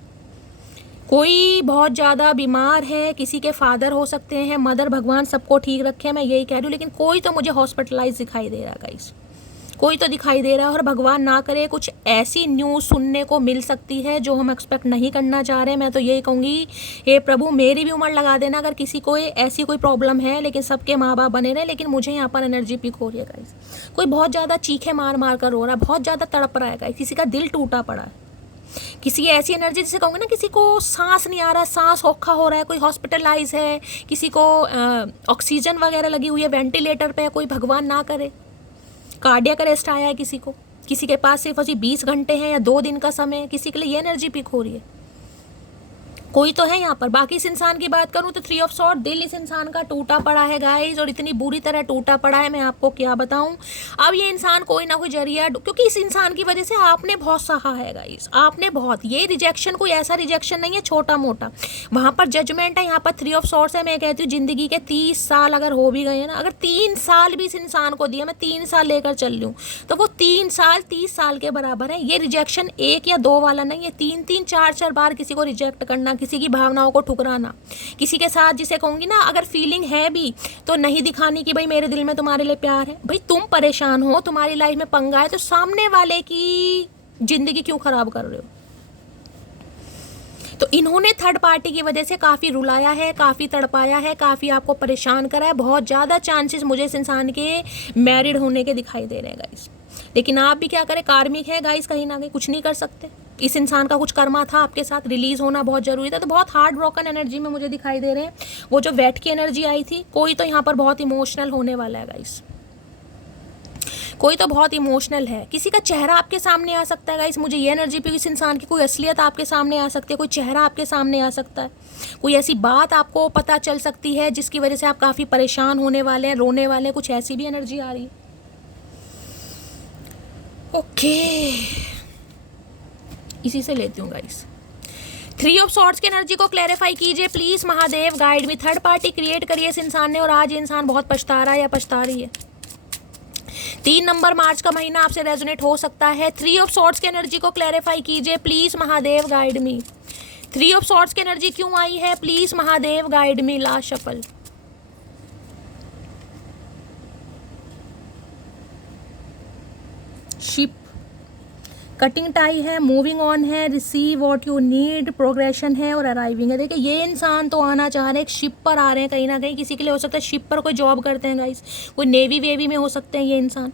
कोई बहुत ज़्यादा बीमार है, किसी के फादर हो सकते हैं, मदर, भगवान सबको ठीक रखे, मैं यही कह रही हूँ। लेकिन कोई तो मुझे हॉस्पिटलाइज दिखाई दे रहा है गाइस, कोई तो दिखाई दे रहा है। और भगवान ना करे कुछ ऐसी न्यूज़ सुनने को मिल सकती है जो हम एक्सपेक्ट नहीं करना चाह रहे हैं। मैं तो यही कहूँगी, हे प्रभु मेरी भी उम्र लगा देना अगर किसी को ऐसी कोई प्रॉब्लम है, लेकिन सबके माँ बाप बने रहे। लेकिन मुझे यहाँ पर एनर्जी पिक हो रही है गाइस, कोई बहुत ज़्यादा चीखे मार मार कर रो रहा है, बहुत ज़्यादा तड़प रहा है गाइस, किसी का दिल टूटा पड़ा है। किसी ऐसी एनर्जी जिसे कहूँगे ना, किसी को सांस नहीं आ रहा है, सांस औखा हो रहा है, कोई हॉस्पिटलाइज है, किसी को ऑक्सीजन वगैरह लगी हुई है, वेंटिलेटर पे है, कोई भगवान ना करे कार्डियक अरेस्ट आया है किसी को, किसी के पास सिर्फ अभी 20 घंटे हैं या 2 दिन का समय है, किसी के लिए ये एनर्जी पिक हो रही है। कोई तो है यहाँ पर। बाकी इस इंसान की बात करूँ तो 3 ऑफ सॉर्ड, दिल इस इंसान का टूटा पड़ा है गाइस, और इतनी बुरी तरह टूटा पड़ा है, मैं आपको क्या बताऊँ। अब ये इंसान कोई ना कोई जरिया, क्योंकि इस इंसान की वजह से आपने बहुत सहा है गाइस, आपने बहुत। ये रिजेक्शन कोई ऐसा रिजेक्शन नहीं है छोटा मोटा, वहाँ पर जजमेंट है, यहाँ पर 3 ऑफ सॉर्ड्स है। मैं कहती हूँ ज़िंदगी के 30 साल अगर हो भी गए हैं ना, अगर 3 साल भी इस इंसान को दिया, मैं 3 साल लेकर चल रही हूँ, तो वो 3 साल 30 साल के बराबर है। ये रिजेक्शन 1 या 2 वाला नहीं है, 3-3 4-4 बार किसी को रिजेक्ट करना, किसी की भावनाओं को ठुकराना, किसी के साथ जिसे कहूँगी ना, अगर फीलिंग है भी तो नहीं दिखानी कि भाई मेरे दिल में तुम्हारे लिए प्यार है। भाई तुम परेशान हो, तुम्हारी लाइफ में पंगा है, तो सामने वाले की जिंदगी क्यों खराब कर रहे हो? तो इन्होंने थर्ड पार्टी की वजह से काफ़ी रुलाया है, काफ़ी तड़पाया है, काफ़ी आपको परेशान करा है। बहुत ज़्यादा चांसेस मुझे इस इंसान के मैरिड होने के दिखाई दे रहे हैं गाइस। लेकिन आप भी क्या करें, कार्मिक है गाइस, कहीं ना कहीं कुछ नहीं कर सकते। इस इंसान का कुछ कर्मा था आपके साथ, रिलीज होना बहुत जरूरी था। तो बहुत हार्ट ब्रोकन एनर्जी में मुझे दिखाई दे रहे हैं। वो जो वेट की एनर्जी आई थी, कोई तो यहाँ पर बहुत इमोशनल होने वाला है गाइस, कोई तो बहुत इमोशनल है। किसी का चेहरा आपके सामने आ सकता है गाइस, मुझे ये एनर्जी पे इस इंसान की कोई असलियत आपके सामने आ सकती है, कोई चेहरा आपके सामने आ सकता है, कोई ऐसी बात आपको पता चल सकती है जिसकी वजह से आप काफ़ी परेशान होने वाले हैं, रोने वाले हैं, कुछ ऐसी भी एनर्जी आ रही है। ओके, इसी से लेती हूँ गाइस। 3 ऑफ सॉर्ड्स की एनर्जी को क्लैरिफाई कीजिए please Mahadev, guide me. Third party create करी है इस इंसान ने, और आज ये इंसान बहुत पछता रहा है या पछता रही है। 3 नंबर मार्च का महीना आपसे रेजोनेट हो सकता है। 3 ऑफ सॉर्ड्स की एनर्जी को क्लैरिफाई कीजिए please Mahadev, guide me. 3 of swords की एनर्जी क्यों आई है? Please Mahadev, guide me. Last shuffle. Ship, cutting tie है, मूविंग ऑन है, receive what you need, progression है और अराइविंग है। देखिए ये इंसान तो आना चाह रहे हैं, एक शिप पर आ रहे हैं कहीं ना कहीं, किसी के लिए हो सकता है शिप पर कोई जॉब करते हैं गाइस, कोई नेवी वेवी में हो सकते हैं ये इंसान।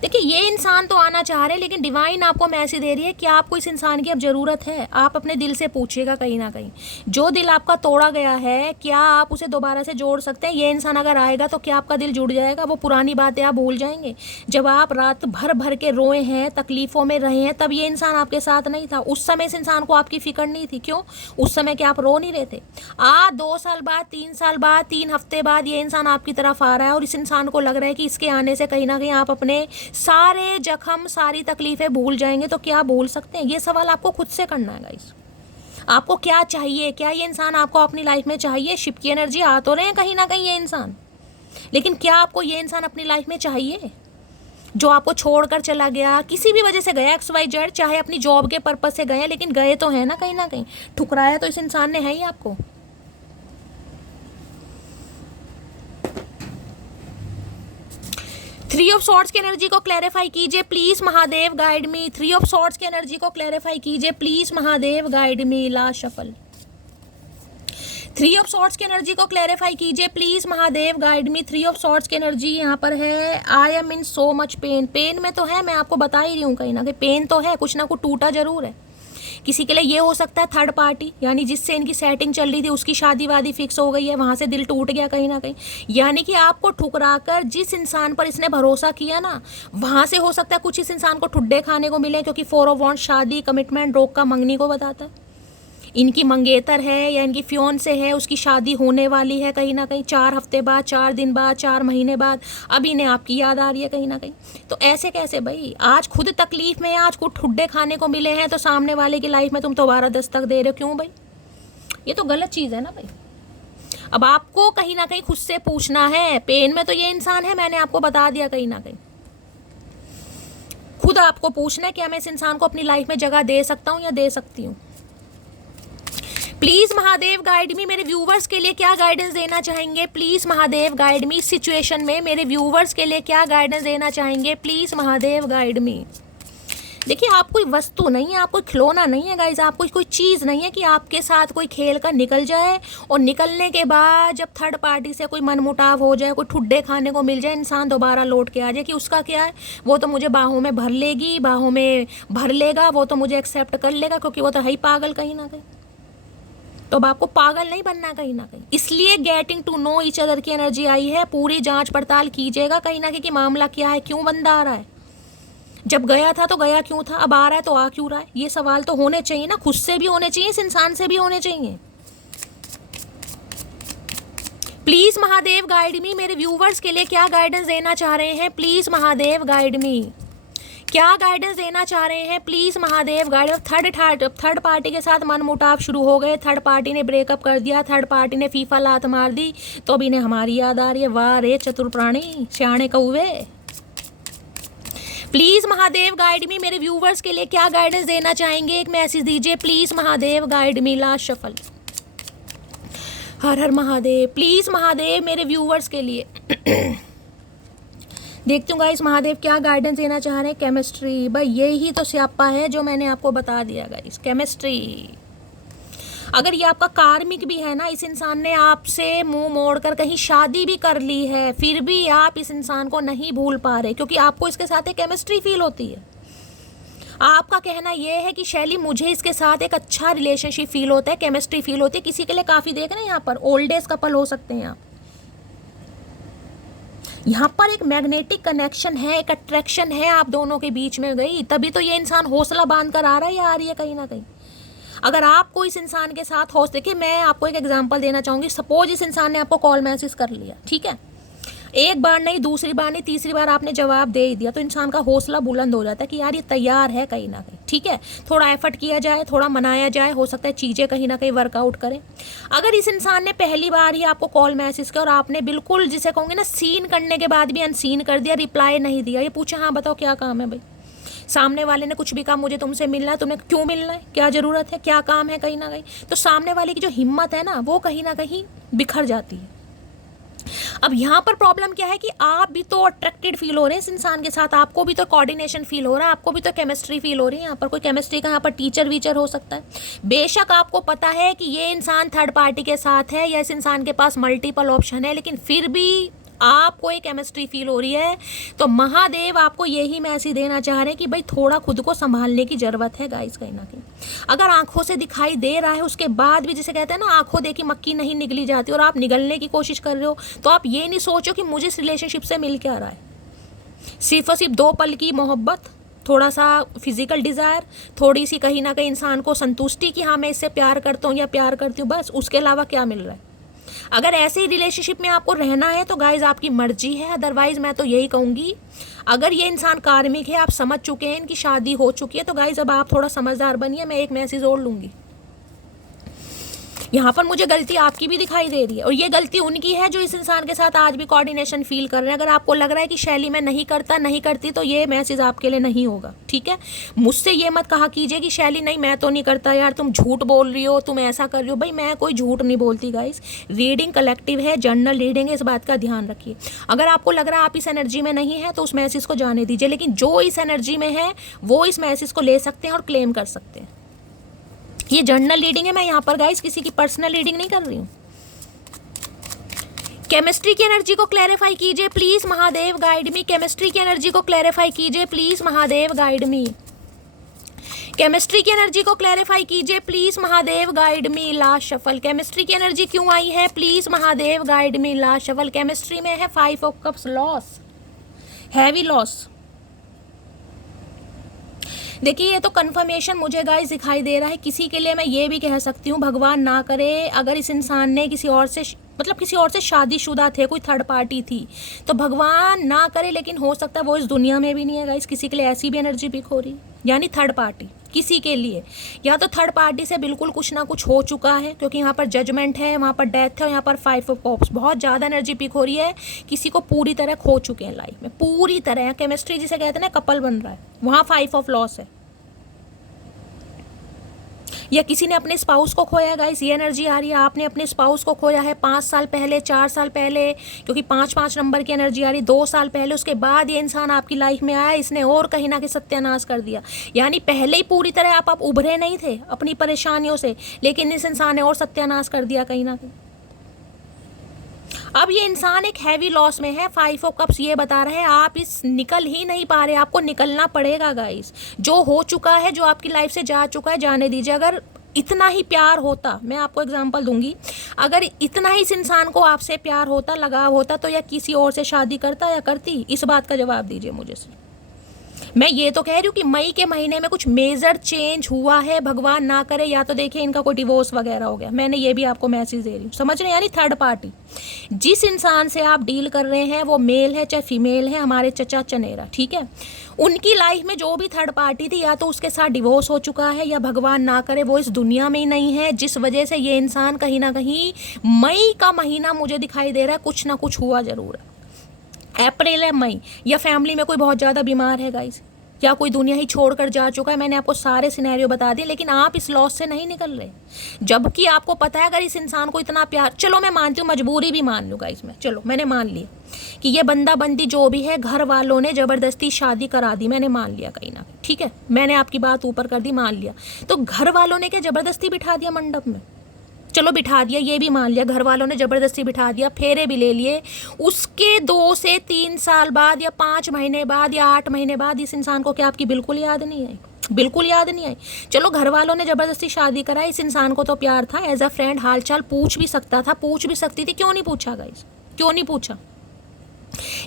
देखिए ये इंसान तो आना चाह रहे हैं, लेकिन डिवाइन आपको मैसेज दे रही है कि आपको इस इंसान की अब ज़रूरत है। आप अपने दिल से पूछिएगा कहीं ना कहीं, जो दिल आपका तोड़ा गया है क्या आप उसे दोबारा से जोड़ सकते हैं? ये इंसान अगर आएगा तो क्या आपका दिल जुड़ जाएगा? वो पुरानी बातें आप भूल जाएंगे? जब आप रात भर भर के रोए हैं, तकलीफ़ों में रहे हैं, तब ये इंसान आपके साथ नहीं था। उस समय इस इंसान को आपकी फिक्र नहीं थी। क्यों? उस समय क्या आप रो नहीं रहे थे? 2 साल बाद, 3 साल बाद, 3 हफ्ते बाद ये इंसान आपकी तरफ आ रहा है और इस इंसान को लग रहा है कि इसके आने से कहीं ना कहीं आप अपने सारे जख्म, सारी तकलीफें भूल जाएंगे। तो क्या भूल सकते हैं? ये सवाल आपको खुद से करना है गाइस। आपको क्या चाहिए? क्या ये इंसान आपको अपनी लाइफ में चाहिए? शिप की एनर्जी आ तो रहे हैं कहीं ना कहीं ये इंसान, लेकिन क्या आपको ये इंसान अपनी लाइफ में चाहिए जो आपको छोड़कर चला गया, किसी भी वजह से गया, XYZ, चाहे अपनी जॉब के पर्पज से गए, लेकिन गए तो है ना कहीं ठुकराया तो इस इंसान ने है ही आपको। थ्री ऑफ सॉर्ड्स की एनर्जी को क्लैरिफाई कीजिए please Mahadev, guide me. Three of swords की एनर्जी को क्लैरिफाई कीजिए please Mahadev, guide me. Last shuffle. Three of swords की एनर्जी को क्लैरिफाई कीजिए please Mahadev, guide me. Three of swords की एनर्जी यहाँ पर है, I am in so much pain. Pain में तो है, मैं आपको बता ही रही हूँ कहीं ना कहीं पेन तो है, कुछ ना कुछ टूटा जरूर है। किसी के लिए ये हो सकता है थर्ड पार्टी, यानी जिससे इनकी सेटिंग चल रही थी उसकी शादी वादी फिक्स हो गई है, वहाँ से दिल टूट गया कहीं ना कहीं। यानी कि आपको ठुकराकर जिस इंसान पर इसने भरोसा किया ना, वहाँ से हो सकता है कुछ इस इंसान को ठुड्डे खाने को मिले, क्योंकि 4 ऑफ वॉन्ड्स शादी, कमिटमेंट, रोक का मंगनी को बताता है। इनकी मंगेतर है या इनकी फ्योन से है, उसकी शादी होने वाली है कहीं ना कहीं 4 हफ्ते बाद, 4 दिन बाद, 4 महीने बाद। अब इन्हें आपकी याद आ रही है कहीं ना कहीं। तो ऐसे कैसे भाई? आज खुद तकलीफ में, आज कुछ ठुड्डे खाने को मिले हैं, तो सामने वाले की लाइफ में तुम दोबारा दस्तक दे रहे हो। क्यों भाई? ये तो गलत चीज़ है ना भाई। अब आपको कहीं ना कहीं खुद से पूछना है। पेन में तो ये इंसान है, मैंने आपको बता दिया कहीं ना कहीं। खुद आपको पूछना है क्या मैं इस इंसान को अपनी लाइफ में जगह दे सकता हूँ या दे सकती हूँ। प्लीज महादेव गाइड मी। मेरे व्यूवर्स के लिए क्या गाइडेंस देना चाहेंगे? प्लीज महादेव गाइड मी। इस सिचुएशन में मेरे व्यूवर्स के लिए क्या गाइडेंस देना चाहेंगे? प्लीज महादेव गाइड मी। देखिए आप कोई वस्तु नहीं है, आप कोई खिलौना नहीं है गाइज, आप कोई चीज़ नहीं है कि आपके साथ कोई खेल कर निकल जाए और निकलने के बाद जब थर्ड पार्टी से कोई मनमुटाव हो जाए, कोई ठुड्डे खाने को मिल जाए, इंसान दोबारा लौट के आ जाए कि उसका क्या है, वो तो मुझे बाहों में भर लेगी, बाहों में भर लेगा, वो तो मुझे एक्सेप्ट कर लेगा क्योंकि वो तो है ही पागल कहीं ना कहीं। तो अब आपको पागल नहीं बनना कहीं ना कहीं। इसलिए getting to know each other की एनर्जी आई है। पूरी जांच पड़ताल कीजिएगा कहीं ना कहीं कि मामला क्या है, क्यों बंदा आ रहा है। जब गया था तो गया क्यों था, अब आ रहा है तो आ क्यों रहा है। ये सवाल तो होने चाहिए ना, खुद से भी होने चाहिए, इस इंसान से भी होने चाहिए। प्लीज महादेव गाइड मी। मेरे व्यूवर्स के लिए क्या गाइडेंस देना चाह रहे हैं? Please Mahadev guide me. क्या गाइडेंस देना चाह रहे हैं? Please Mahadev guide. Third party के साथ मनमुटाव शुरू हो गए, थर्ड पार्टी ने ब्रेकअप कर दिया, थर्ड पार्टी ने फीफा लात मार दी, तो अब इन्हें हमारी याद आ रही है। वाह रे चतुर प्राणी, श्याणे कौवे। प्लीज महादेव गाइड मी। मेरे व्यूवर्स के लिए क्या गाइडेंस देना चाहेंगे? एक मैसेज दीजिए please Mahadev guide me. Last shuffle. हर हर महादेव। प्लीज महादेव मेरे व्यूवर्स के लिए देखती हूँ गाइस महादेव क्या गाइडेंस देना चाह रहे हैं। केमिस्ट्री, भाई यही तो स्यापा है जो मैंने आपको बता दिया गाइस, केमिस्ट्री। अगर ये आपका कार्मिक भी है ना, इस इंसान ने आपसे मुंह मोड़कर कहीं शादी भी कर ली है, फिर भी आप इस इंसान को नहीं भूल पा रहे, क्योंकि आपको इसके साथ एक केमिस्ट्री फील होती है। आपका कहना यह है कि शैली मुझे इसके साथ एक अच्छा रिलेशनशिप फील होता है, केमिस्ट्री फील होती है। किसी के लिए काफ़ी देख रहे हैं यहाँ पर ओल्ड एज कपल हो सकते हैं आप। यहाँ पर एक मैग्नेटिक कनेक्शन है, एक अट्रैक्शन है आप दोनों के बीच में गई, तभी तो ये इंसान हौसला बांध कर आ रहा है या आ रही है कहीं ना कहीं। अगर आपको इस इंसान के साथ देखिए मैं आपको एक एग्जांपल देना चाहूँगी। सपोज इस इंसान ने आपको कॉल मैसेज कर लिया, ठीक है, एक बार नहीं, दूसरी बार नहीं, तीसरी बार आपने जवाब दे ही दिया, तो इंसान का हौसला बुलंद हो जाता है कि यार ये तैयार है कहीं ना कहीं, ठीक है। थोड़ा एफर्ट किया जाए, थोड़ा मनाया जाए, हो सकता है चीज़ें कहीं ना कहीं वर्कआउट करें। अगर इस इंसान ने पहली बार ही आपको कॉल मैसेज किया और आपने बिल्कुल जिसे कहूँगे ना सीन करने के बाद भी अनसीन कर दिया, रिप्लाई नहीं दिया, ये पूछा हाँ बताओ क्या काम है भाई, सामने वाले ने कुछ भी कहा मुझे तुमसे मिलना है, तुम्हें क्यों मिलना है, क्या ज़रूरत है, क्या काम है, कहीं ना कहीं तो सामने वाले की जो हिम्मत है ना वो कहीं ना कहीं बिखर जाती है। अब यहाँ पर प्रॉब्लम क्या है कि आप भी तो अट्रैक्टेड फील हो रहे हैं इस इंसान के साथ, आपको भी तो कोऑर्डिनेशन फील हो रहा है, आपको भी तो केमिस्ट्री फील हो रही है। यहाँ पर कोई केमिस्ट्री का यहाँ पर टीचर वीचर हो सकता है। बेशक आपको पता है कि ये इंसान थर्ड पार्टी के साथ है या इस इंसान के पास मल्टीपल ऑप्शन है, लेकिन फिर भी आपको एक केमिस्ट्री फील हो रही है। तो महादेव आपको यही मैसेज देना चाह रहे हैं कि भाई थोड़ा खुद को संभालने की ज़रूरत है गाइस। कहीं ना कहीं अगर आंखों से दिखाई दे रहा है उसके बाद भी, जिसे कहते हैं ना आंखों देखी मक्खी नहीं निगली जाती, और आप निगलने की कोशिश कर रहे हो, तो आप ये नहीं सोचो कि मुझे इस रिलेशनशिप से मिल क्या रहा है। सिर्फ और सिर्फ 2 पल की मोहब्बत, थोड़ा सा फिजिकल डिज़ायर, थोड़ी सी कहीं ना कहीं इंसान को संतुष्टि कि हाँ मैं इससे प्यार करता हूँ या प्यार करती हूँ, बस उसके अलावा क्या मिल रहा है। अगर ऐसे ही रिलेशनशिप में आपको रहना है तो गाइज आपकी मर्जी है, अदरवाइज मैं तो यही कहूँगी अगर ये इंसान कार्मिक है, आप समझ चुके हैं इनकी शादी हो चुकी है, तो गाइज अब आप थोड़ा समझदार बनिए। मैं एक मैसेज और लूँगी, यहाँ पर मुझे गलती आपकी भी दिखाई दे रही है, और ये गलती उनकी है जो इस इंसान के साथ आज भी कोऑर्डिनेशन फील कर रहे हैं। अगर आपको लग रहा है कि शैली मैं नहीं करता नहीं करती, तो ये मैसेज आपके लिए नहीं होगा, ठीक है। मुझसे ये मत कहा कीजिए कि शैली नहीं मैं तो नहीं करता यार, तुम झूठ बोल रही हो, तुम ऐसा कर रही हो। भाई मैं कोई झूठ नहीं बोलती गाइस, रीडिंग कलेक्टिव है, जर्नल रीडिंग है, इस बात का ध्यान रखिए। अगर आपको लग रहा है आप इस एनर्जी में नहीं है तो उस मैसेज को जाने दीजिए, लेकिन जो इस एनर्जी में है वो इस मैसेज को ले सकते हैं और क्लेम कर सकते हैं। ये जर्नल रीडिंग है, मैं यहाँ पर गाइस किसी की पर्सनल रीडिंग नहीं कर रही हूँ। केमिस्ट्री की एनर्जी को क्लैरिफाई कीजिए please Mahadev, guide me. Chemistry की एनर्जी को क्लैरिफाई कीजिए please Mahadev, guide me. Chemistry की एनर्जी को क्लैरिफाई कीजिए please Mahadev, guide me. Last shuffle, chemistry की एनर्जी क्यों आई है please Mahadev, guide me. Last shuffle, chemistry में है 5 of cups, loss, heavy loss. देखिए ये तो कंफर्मेशन मुझे गाइस दिखाई दे रहा है। किसी के लिए मैं ये भी कह सकती हूँ, भगवान ना करे अगर इस इंसान ने किसी और से मतलब किसी और से शादीशुदा थे, कोई थर्ड पार्टी थी, तो भगवान ना करे, लेकिन हो सकता है वो इस दुनिया में भी नहीं है गाइस। किसी के लिए ऐसी भी एनर्जी पिक हो रही, यानी थर्ड पार्टी किसी के लिए, या तो थर्ड पार्टी से बिल्कुल कुछ ना कुछ हो चुका है, क्योंकि यहाँ पर जजमेंट है, वहाँ पर डेथ है, और यहाँ पर 5 ऑफ कप्स, बहुत ज़्यादा एनर्जी पिक हो रही है। किसी को पूरी तरह खो चुके हैं लाइफ में, पूरी तरह। केमिस्ट्री जिसे कहते हैं ना कपल बन रहा है, वहाँ 5 ऑफ लॉस है। या किसी ने अपने स्पाउस को खोया गाइस, ये एनर्जी आ रही है। आपने अपने स्पाउस को खोया है 5 साल पहले, 4 साल पहले, क्योंकि 5 नंबर की एनर्जी आ रही, 2 साल पहले। उसके बाद ये इंसान आपकी लाइफ में आया, इसने और कहीं ना कहीं सत्यानाश कर दिया। यानी पहले ही पूरी तरह आप उभरे नहीं थे अपनी परेशानियों से, लेकिन इस इंसान ने और सत्यानाश कर दिया कहीं ना कहीं। अब ये इंसान एक हैवी लॉस में है। 5 ऑफ कप्स ये बता रहे हैं आप इस निकल ही नहीं पा रहे, आपको निकलना पड़ेगा गाइस। जो हो चुका है, जो आपकी लाइफ से जा चुका है, जाने दीजिए। अगर इतना ही प्यार होता, मैं आपको एग्जांपल दूंगी, अगर इतना ही इस इंसान को आपसे प्यार होता, लगाव होता, तो या किसी और से शादी करता या करती, इस बात का जवाब दीजिए मुझे से। मैं ये तो कह रही हूँ कि मई के महीने में कुछ मेजर चेंज हुआ है, भगवान ना करे, या तो देखिए इनका कोई डिवोर्स वगैरह हो गया। मैंने ये भी आपको मैसेज दे रही हूँ, समझ रहे हैं। यानी थर्ड पार्टी जिस इंसान से आप डील कर रहे हैं, वो मेल है चाहे फीमेल है, हमारे चचा चनेरा, ठीक है, उनकी लाइफ में जो भी थर्ड पार्टी थी, या तो उसके साथ डिवोर्स हो चुका है, या भगवान ना करे वो इस दुनिया में ही नहीं है, जिस वजह से ये इंसान कहीं ना कहीं, मई का महीना मुझे दिखाई दे रहा है कुछ ना कुछ हुआ जरूर है। अप्रैल है, मई, या फैमिली में कोई बहुत ज़्यादा बीमार है गाइस, या कोई दुनिया ही छोड़कर जा चुका है। मैंने आपको सारे सिनेरियो बता दिए, लेकिन आप इस लॉस से नहीं निकल रहे, जबकि आपको पता है अगर इस इंसान को इतना प्यार, चलो मैं मानती हूँ, मजबूरी भी मान लूँगा इसमें, चलो मैंने मान लिया कि ये बंदा बंदी जो भी है, घर वालों ने ज़बरदस्ती शादी करा दी, मैंने मान लिया कहीं ना कहीं, ठीक है, मैंने आपकी बात ऊपर कर दी, मान लिया। तो घर वालों ने क्या ज़बरदस्ती बिठा दिया मंडप में? चलो बिठा दिया, ये भी मान लिया, घर वालों ने ज़बरदस्ती बिठा दिया, फेरे भी ले लिए। उसके 2 से 3 साल बाद, या 5 महीने बाद, या 8 महीने बाद इस इंसान को क्या आपकी बिल्कुल याद नहीं आई? बिल्कुल याद नहीं आई। चलो घर वालों ने ज़बरदस्ती शादी कराई, इस इंसान को तो प्यार था, एज अ फ्रेंड हालचाल पूछ भी सकता था, पूछ भी सकती थी, क्यों नहीं पूछा गाइस? क्यों नहीं पूछा?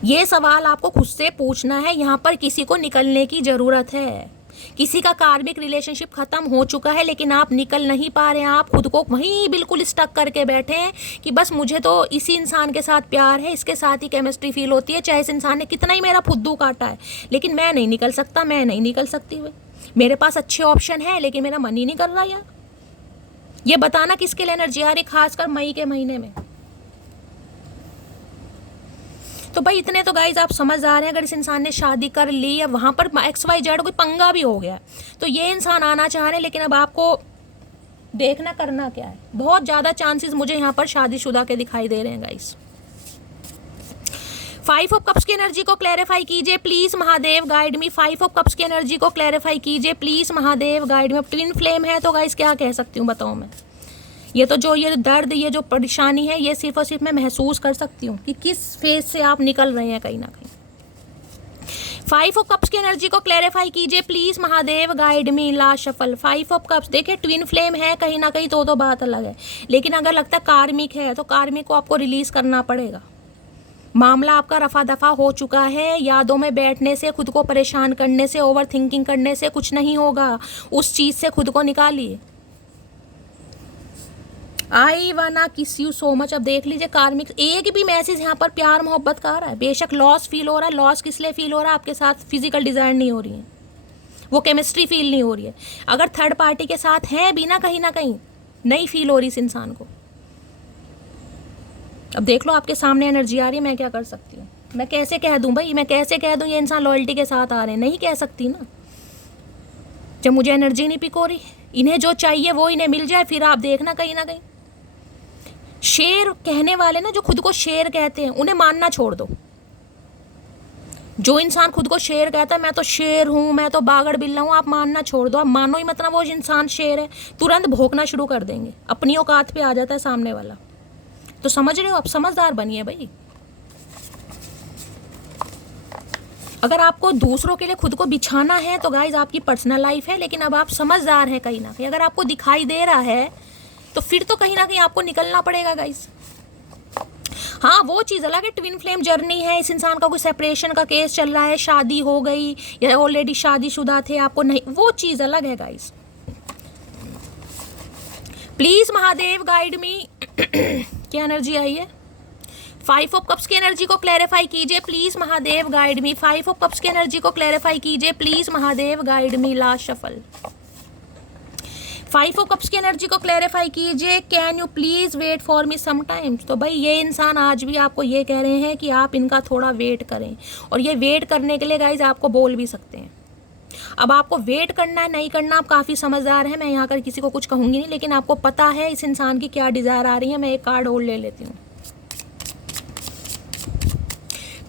ये सवाल आपको खुद से पूछना है। यहाँ पर किसी को निकलने की ज़रूरत है। किसी का कार्मिक रिलेशनशिप खत्म हो चुका है, लेकिन आप निकल नहीं पा रहे हैं, आप खुद को वहीं बिल्कुल स्टक करके बैठे हैं कि बस मुझे तो इसी इंसान के साथ प्यार है, इसके साथ ही केमिस्ट्री फील होती है, चाहे इस इंसान ने कितना ही मेरा फुद्दू काटा है, लेकिन मैं नहीं निकल सकता, मैं नहीं निकल सकती हुई। मेरे पास अच्छे ऑप्शन है, लेकिन मेरा मन ही नहीं कर रहा यार। ये बताना किसके लिए एनर्जी आ रही, खासकर मई के महीने में। तो भाई इतने तो गाइज आप समझदार हैं, अगर इस इंसान ने शादी कर ली या वहाँ पर XYZ कोई पंगा भी हो गया तो ये इंसान आना चाह रहे हैं, लेकिन अब आपको देखना करना क्या है। बहुत ज़्यादा चांसेस मुझे यहाँ पर शादीशुदा के दिखाई दे रहे हैं गाइस। 5 ऑफ कप्स की एनर्जी को क्लैरिफाई कीजिए please Mahadev, guide me. 5 of cups की एनर्जी को क्लैरिफाई कीजिए प्लीज महादेव, गाइड मी। अब ट्विन फ्लेम है तो गाइस क्या कह सकती हूँ बताओ मैं। ये तो जो ये दर्द, ये जो परेशानी है, ये सिर्फ और सिर्फ मैं महसूस कर सकती हूँ कि किस फेज से आप निकल रहे हैं कहीं ना कहीं। 5 ऑफ कप्स की एनर्जी को क्लैरिफाई कीजिए please Mahadev, guide me. Last shuffle 5 of cups. देखिए ट्विन फ्लेम है कहीं ना कहीं तो बात अलग है, लेकिन अगर लगता है कार्मिक है तो कार्मिक को आपको रिलीज करना पड़ेगा। मामला आपका रफा दफा हो चुका है। यादों में बैठने से, खुद को परेशान करने से, ओवर थिंकिंग करने से कुछ नहीं होगा। उस चीज से खुद को निकालिए। आई वाना किस यू सो मच। अब देख लीजिए कार्मिक, एक भी मैसेज यहाँ पर प्यार मोहब्बत का आ रहा है। बेशक लॉस फील हो रहा है, लॉस किस लिए फील हो रहा है, आपके साथ फिजिकल डिजायर नहीं हो रही है, वो केमिस्ट्री फील नहीं हो रही है। अगर थर्ड पार्टी के साथ है भी ना कहीं नहीं फील हो रही इस इंसान को। अब देख लो आपके सामने एनर्जी आ रही है, मैं क्या कर सकती हूँ। मैं कैसे कह दूँ भाई, मैं कैसे कह दूँ ये इंसान लॉयल्टी के साथ आ रहे हैं, नहीं कह सकती ना जब मुझे एनर्जी नहीं पिक हो रही। इन्हें जो चाहिए वो इन्हें मिल जाए, फिर आप देखना कहीं ना कहीं। शेर कहने वाले ना, जो खुद को शेर कहते हैं, उन्हें मानना छोड़ दो। जो इंसान खुद को शेर कहता है, मैं तो शेर हूँ, मैं तो बागड़ बिल्ला हूँ, आप मानना छोड़ दो। आप मानो ही मत ना वो इंसान शेर है, तुरंत भौंकना शुरू कर देंगे। अपनी औकात पे आ जाता है सामने वाला। तो समझ रहे हो, आप समझदार बनिए भाई। अगर आपको दूसरों के लिए खुद को बिछाना है तो गाइज आपकी पर्सनल लाइफ है, लेकिन अब आप समझदार हैं कहीं ना कहीं। अगर आपको दिखाई दे रहा है तो फिर तो कहीं ना कहीं आपको निकलना पड़ेगा गाइज। हाँ वो चीज़ अलग है, ट्विन फ्लेम जर्नी है, इस इंसान का कोई सेपरेशन का केस चल रहा है, शादी हो गई या ऑलरेडी शादीशुदा थे, आपको नहीं, वो चीज़ अलग है guys. Please Mahadev guide me. क्या एनर्जी आई है? 5 ऑफ कप्स की एनर्जी को क्लैरिफाई कीजिए please Mahadev, guide me. 5 of cups की एनर्जी को क्लैरिफाई कीजिए please Mahadev, guide me. Last shuffle 5 of cups की एनर्जी को क्लैरिफाई कीजिए। Can you please wait for me sometimes. तो भाई ये इंसान आज भी आपको ये कह रहे हैं कि आप इनका थोड़ा वेट करें, और ये वेट करने के लिए गाइज आपको बोल भी सकते हैं। अब आपको वेट करना है नहीं करना, आप काफ़ी समझदार हैं, मैं यहाँ कर किसी को कुछ कहूँगी नहीं, लेकिन आपको पता है इस इंसान की क्या डिज़ायर आ रही है। मैं एक कार्ड और ले लेती हूँ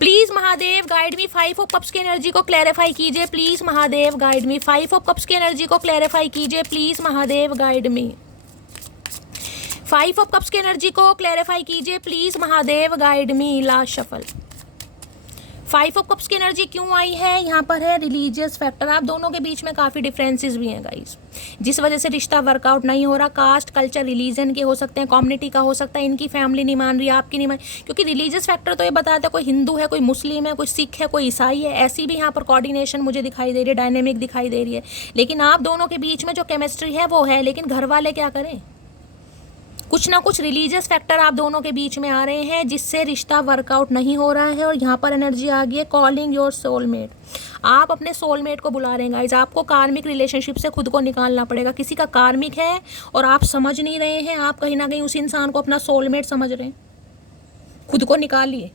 please Mahadev, guide me. 5 of cups की एनर्जी को क्लैरिफाई कीजिए please Mahadev, guide me. 5 of cups की एनर्जी को क्लैरिफाई कीजिए please Mahadev, guide me. 5 of cups की एनर्जी को क्लैरिफाई कीजिए please Mahadev, guide me. Last shuffle 5 of cups की एनर्जी क्यों आई है? यहाँ पर है रिलीजियस फैक्टर। आप दोनों के बीच में काफ़ी डिफरेंसेस भी हैं गाइस, जिस वजह से रिश्ता वर्कआउट नहीं हो रहा। कास्ट, कल्चर, रिलीजन के हो सकते हैं, कम्युनिटी का हो सकता है, इनकी फैमिली नहीं मान रही, आपकी नहीं मान, क्योंकि रिलीजियस फैक्टर तो ये बताता है कोई हिंदू है, कोई मुस्लिम है, कोई सिख है, कोई ईसाई है। ऐसी भी यहाँ पर कोऑर्डिनेशन मुझे दिखाई दे रही है, डायनेमिक दिखाई दे रही है। लेकिन आप दोनों के बीच में जो केमिस्ट्री है वो है, लेकिन घर वाले क्या करें? कुछ ना कुछ रिलीजियस फैक्टर आप दोनों के बीच में आ रहे हैं, जिससे रिश्ता वर्कआउट नहीं हो रहा है। और यहाँ पर एनर्जी आ गई है कॉलिंग योर सोलमेट। आप अपने सोलमेट को बुला रहे हैं गाइज। आपको कार्मिक रिलेशनशिप से खुद को निकालना पड़ेगा। किसी का कार्मिक है और आप समझ नहीं रहे हैं, आप कहीं ना कहीं उस इंसान को अपना सोलमेट समझ रहे हैं। खुद को निकालिए।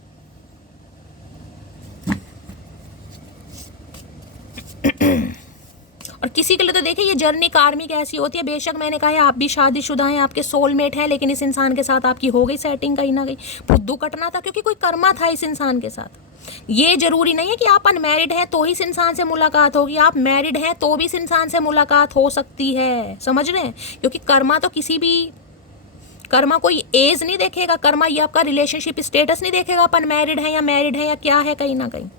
और किसी के लिए तो देखिए ये जर्नी कार्मिक ऐसी होती है। बेशक मैंने कहा है आप भी शादीशुदा हैं, आपके सोलमेट है, लेकिन इस इंसान के साथ आपकी हो गई सेटिंग कहीं ना कहीं। फुद्दू कटना था क्योंकि कोई कर्मा था इस इंसान के साथ। ये जरूरी नहीं है कि आप अनमैरिड हैं तो ही इस इंसान से मुलाकात होगी, आप मैरिड हैं तो भी इस इंसान से मुलाकात हो सकती है। समझ रहे हैं? क्योंकि कर्मा तो किसी भी, कर्मा कोई एज नहीं देखेगा, कर्मा ये आपका रिलेशनशिप स्टेटस नहीं देखेगा, आप अनमैरिड हैं या मैरिड हैं या क्या है कहीं ना कहीं।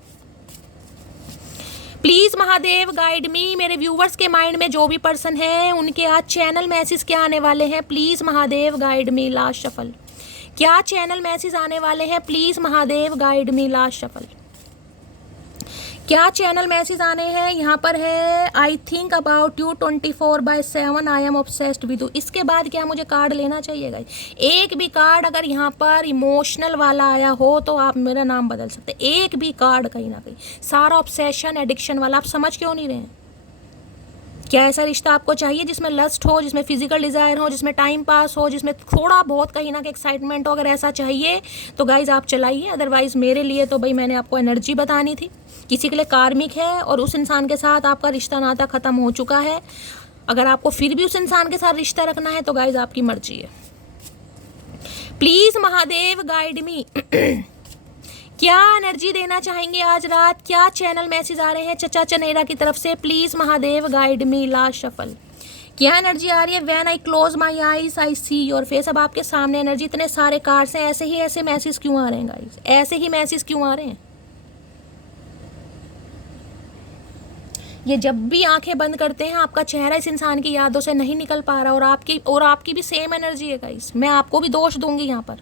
प्लीज महादेव गाइड मी। मेरे व्यूवर्स के माइंड में जो भी पर्सन है उनके आज चैनल मैसेज क्या आने वाले हैं? Please Mahadev guide me. Last shuffle क्या चैनल मैसेज आने वाले हैं? Please Mahadev guide me. Last shuffle क्या चैनल मैसेज आने हैं? यहाँ पर है I think about you 24/7 I am obsessed with you. इसके बाद क्या मुझे कार्ड लेना चाहिए गाइस? एक भी कार्ड अगर यहाँ पर इमोशनल वाला आया हो तो आप मेरा नाम बदल सकते। एक भी कार्ड कहीं ना कहीं, सारा ऑब्सेशन एडिक्शन वाला, आप समझ क्यों नहीं रहे हैं? क्या ऐसा रिश्ता आपको चाहिए जिसमें लस्ट हो, जिसमें फिजिकल डिज़ायर हो, जिसमें टाइम पास हो, जिसमें थोड़ा बहुत कहीं ना कहीं एक्साइटमेंट हो? अगर ऐसा चाहिए तो गाइज आप चलाइए, अदरवाइज़ मेरे लिए तो भाई मैंने आपको एनर्जी बतानी थी। किसी के लिए कार्मिक है और उस इंसान के साथ आपका रिश्ता नाता ख़त्म हो चुका है। अगर आपको फिर भी उस इंसान के साथ रिश्ता रखना है तो गाइज आपकी मर्जी है। प्लीज़ महादेव गाइड मी क्या एनर्जी देना चाहेंगे आज रात? क्या चैनल मैसेज आ रहे हैं चचा चनेरा की तरफ से? Please Mahadev guide me. Last shuffle क्या एनर्जी आ रही है? When I close my eyes I see your face. अब आपके सामने एनर्जी, इतने सारे कार्ड्स हैं, ऐसे मैसेज क्यों आ रहे हैं गाइस? ऐसे ही मैसेज क्यों आ रहे हैं? ये जब भी आंखें बंद करते हैं आपका चेहरा इस इंसान की यादों से नहीं निकल पा रहा, और आपकी भी सेम एनर्जी है गाइस। मैं आपको भी दोष दूंगी यहाँ पर,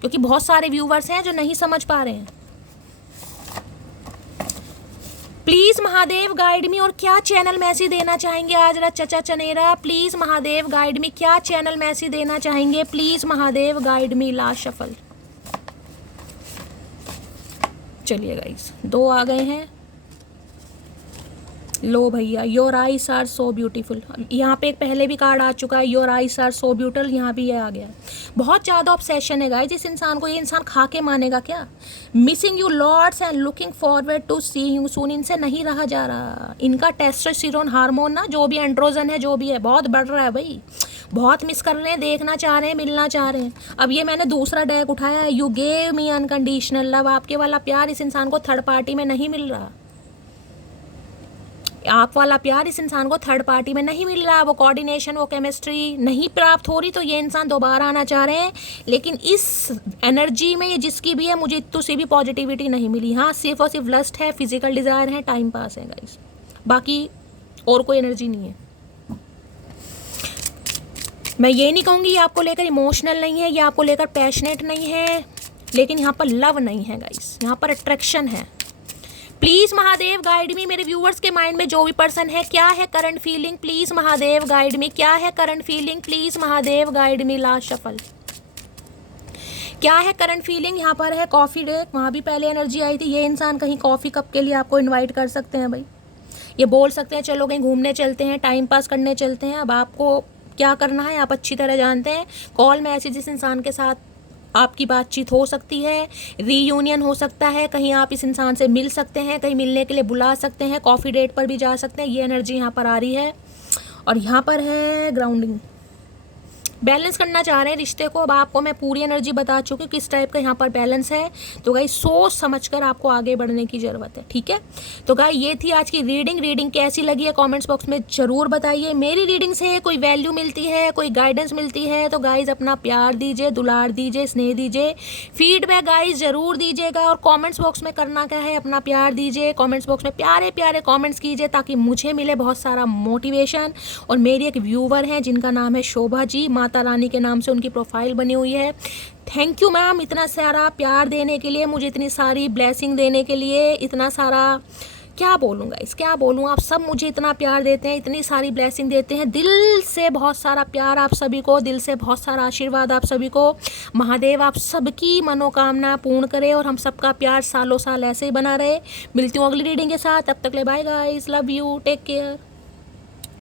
क्योंकि बहुत सारे व्यूवर्स हैं जो नहीं समझ पा रहे हैं। Please Mahadev guide me. और क्या चैनल मैसेज देना चाहेंगे आज रात चचा चनेरा? Please Mahadev guide me. क्या चैनल मैसेज देना चाहेंगे? Please Mahadev guide me. Last shuffle. चलिए गाइस, 2 आ गए हैं। लो भैया, your eyes are so beautiful. यहाँ पे एक पहले भी कार्ड आ चुका है, your eyes are so beautiful. यहाँ भी ये आ गया। बहुत ज़्यादा ऑब्सेशन है गाइस इस इंसान को। ये इंसान खा के मानेगा क्या? Missing you lots and looking forward to see you soon. इनसे नहीं रहा जा रहा। इनका टेस्टोस्टेरोन हार्मोन ना, जो भी एंड्रोजन है, जो भी है, बहुत बढ़ रहा है भाई। बहुत मिस कर रहे हैं, देखना चाह रहे हैं, मिलना चाह रहे हैं। अब ये मैंने दूसरा डेक उठाया है, you gave me unconditional love. आपके वाला प्यार इस इंसान को थर्ड पार्टी में नहीं मिल रहा। आप वाला प्यार इस इंसान को थर्ड पार्टी में नहीं मिल रहा। वो कोऑर्डिनेशन, वो केमिस्ट्री नहीं प्राप्त हो रही, तो ये इंसान दोबारा आना चाह रहे हैं। लेकिन इस एनर्जी में ये जिसकी भी है, मुझे इतनी सी भी पॉजिटिविटी नहीं मिली। हाँ, सिर्फ और सिर्फ लस्ट है, फिजिकल डिज़ायर है, टाइम पास है गाइस, बाकी और कोई एनर्जी नहीं है। मैं ये नहीं कहूँगी ये आपको लेकर इमोशनल नहीं है, ये आपको लेकर पैशनेट नहीं है, लेकिन यहाँ पर लव नहीं है गाइस, यहाँ पर अट्रैक्शन है। प्लीज़ महादेव गाइड मी। मेरे व्यूअर्स के माइंड में जो भी पर्सन है, क्या है current feeling? Please Mahadev guide me. क्या है current feeling? Please Mahadev guide me. Last shuffle. क्या है करंट फीलिंग? यहाँ पर है कॉफ़ी डेक, वहाँ भी पहले एनर्जी आई थी। ये इंसान कहीं कॉफ़ी कप के लिए आपको इन्वाइट कर सकते हैं भाई। ये बोल सकते हैं चलो कहीं घूमने चलते हैं, टाइम पास करने चलते हैं। अब आपको क्या करना है आप अच्छी तरह जानते हैं। कॉल मैसेज इस इंसान के साथ आपकी बातचीत हो सकती है, रीयूनियन हो सकता है, कहीं आप इस इंसान से मिल सकते हैं, कहीं मिलने के लिए बुला सकते हैं, कॉफ़ी डेट पर भी जा सकते हैं। ये एनर्जी यहाँ पर आ रही है। और यहाँ पर है ग्राउंडिंग, बैलेंस करना चाह रहे हैं रिश्ते को। अब आपको मैं पूरी एनर्जी बता चुकी हूँ किस टाइप का यहाँ पर बैलेंस है। तो गाइस सोच समझकर आपको आगे बढ़ने की ज़रूरत है, ठीक है। तो गाइस ये थी आज की रीडिंग कैसी लगी है कमेंट्स बॉक्स में ज़रूर बताइए। मेरी रीडिंग से कोई वैल्यू मिलती है, कोई गाइडेंस मिलती है तो गाइस अपना प्यार दीजिए, दुलार दीजिए, स्नेह दीजिए, फीडबैक गाइस ज़रूर दीजिएगा। और कॉमेंट्स बॉक्स में करना क्या है, अपना प्यार दीजिए, कॉमेंट्स बॉक्स में प्यारे प्यारे कॉमेंट्स कीजिए ताकि मुझे मिले बहुत सारा मोटिवेशन। और मेरी एक व्यूवर हैं जिनका नाम है शोभा जी, माता रानी के नाम से उनकी प्रोफाइल बनी हुई है। थैंक यू मैम, इतना सारा प्यार देने के लिए, मुझे इतनी सारी ब्लेसिंग देने के लिए, इतना सारा क्या बोलूँगा क्या बोलूँ। आप सब मुझे इतना प्यार देते हैं, इतनी सारी ब्लेसिंग देते हैं, दिल से बहुत सारा प्यार आप सभी को, दिल से बहुत सारा आशीर्वाद आप सभी को। महादेव आप सबकी मनोकामना पूर्ण करे और हम सबका प्यार सालों साल ऐसे ही बना रहे। मिलती हूँ अगली रीडिंग के साथ, तब तक ले bye guys, love you, take care.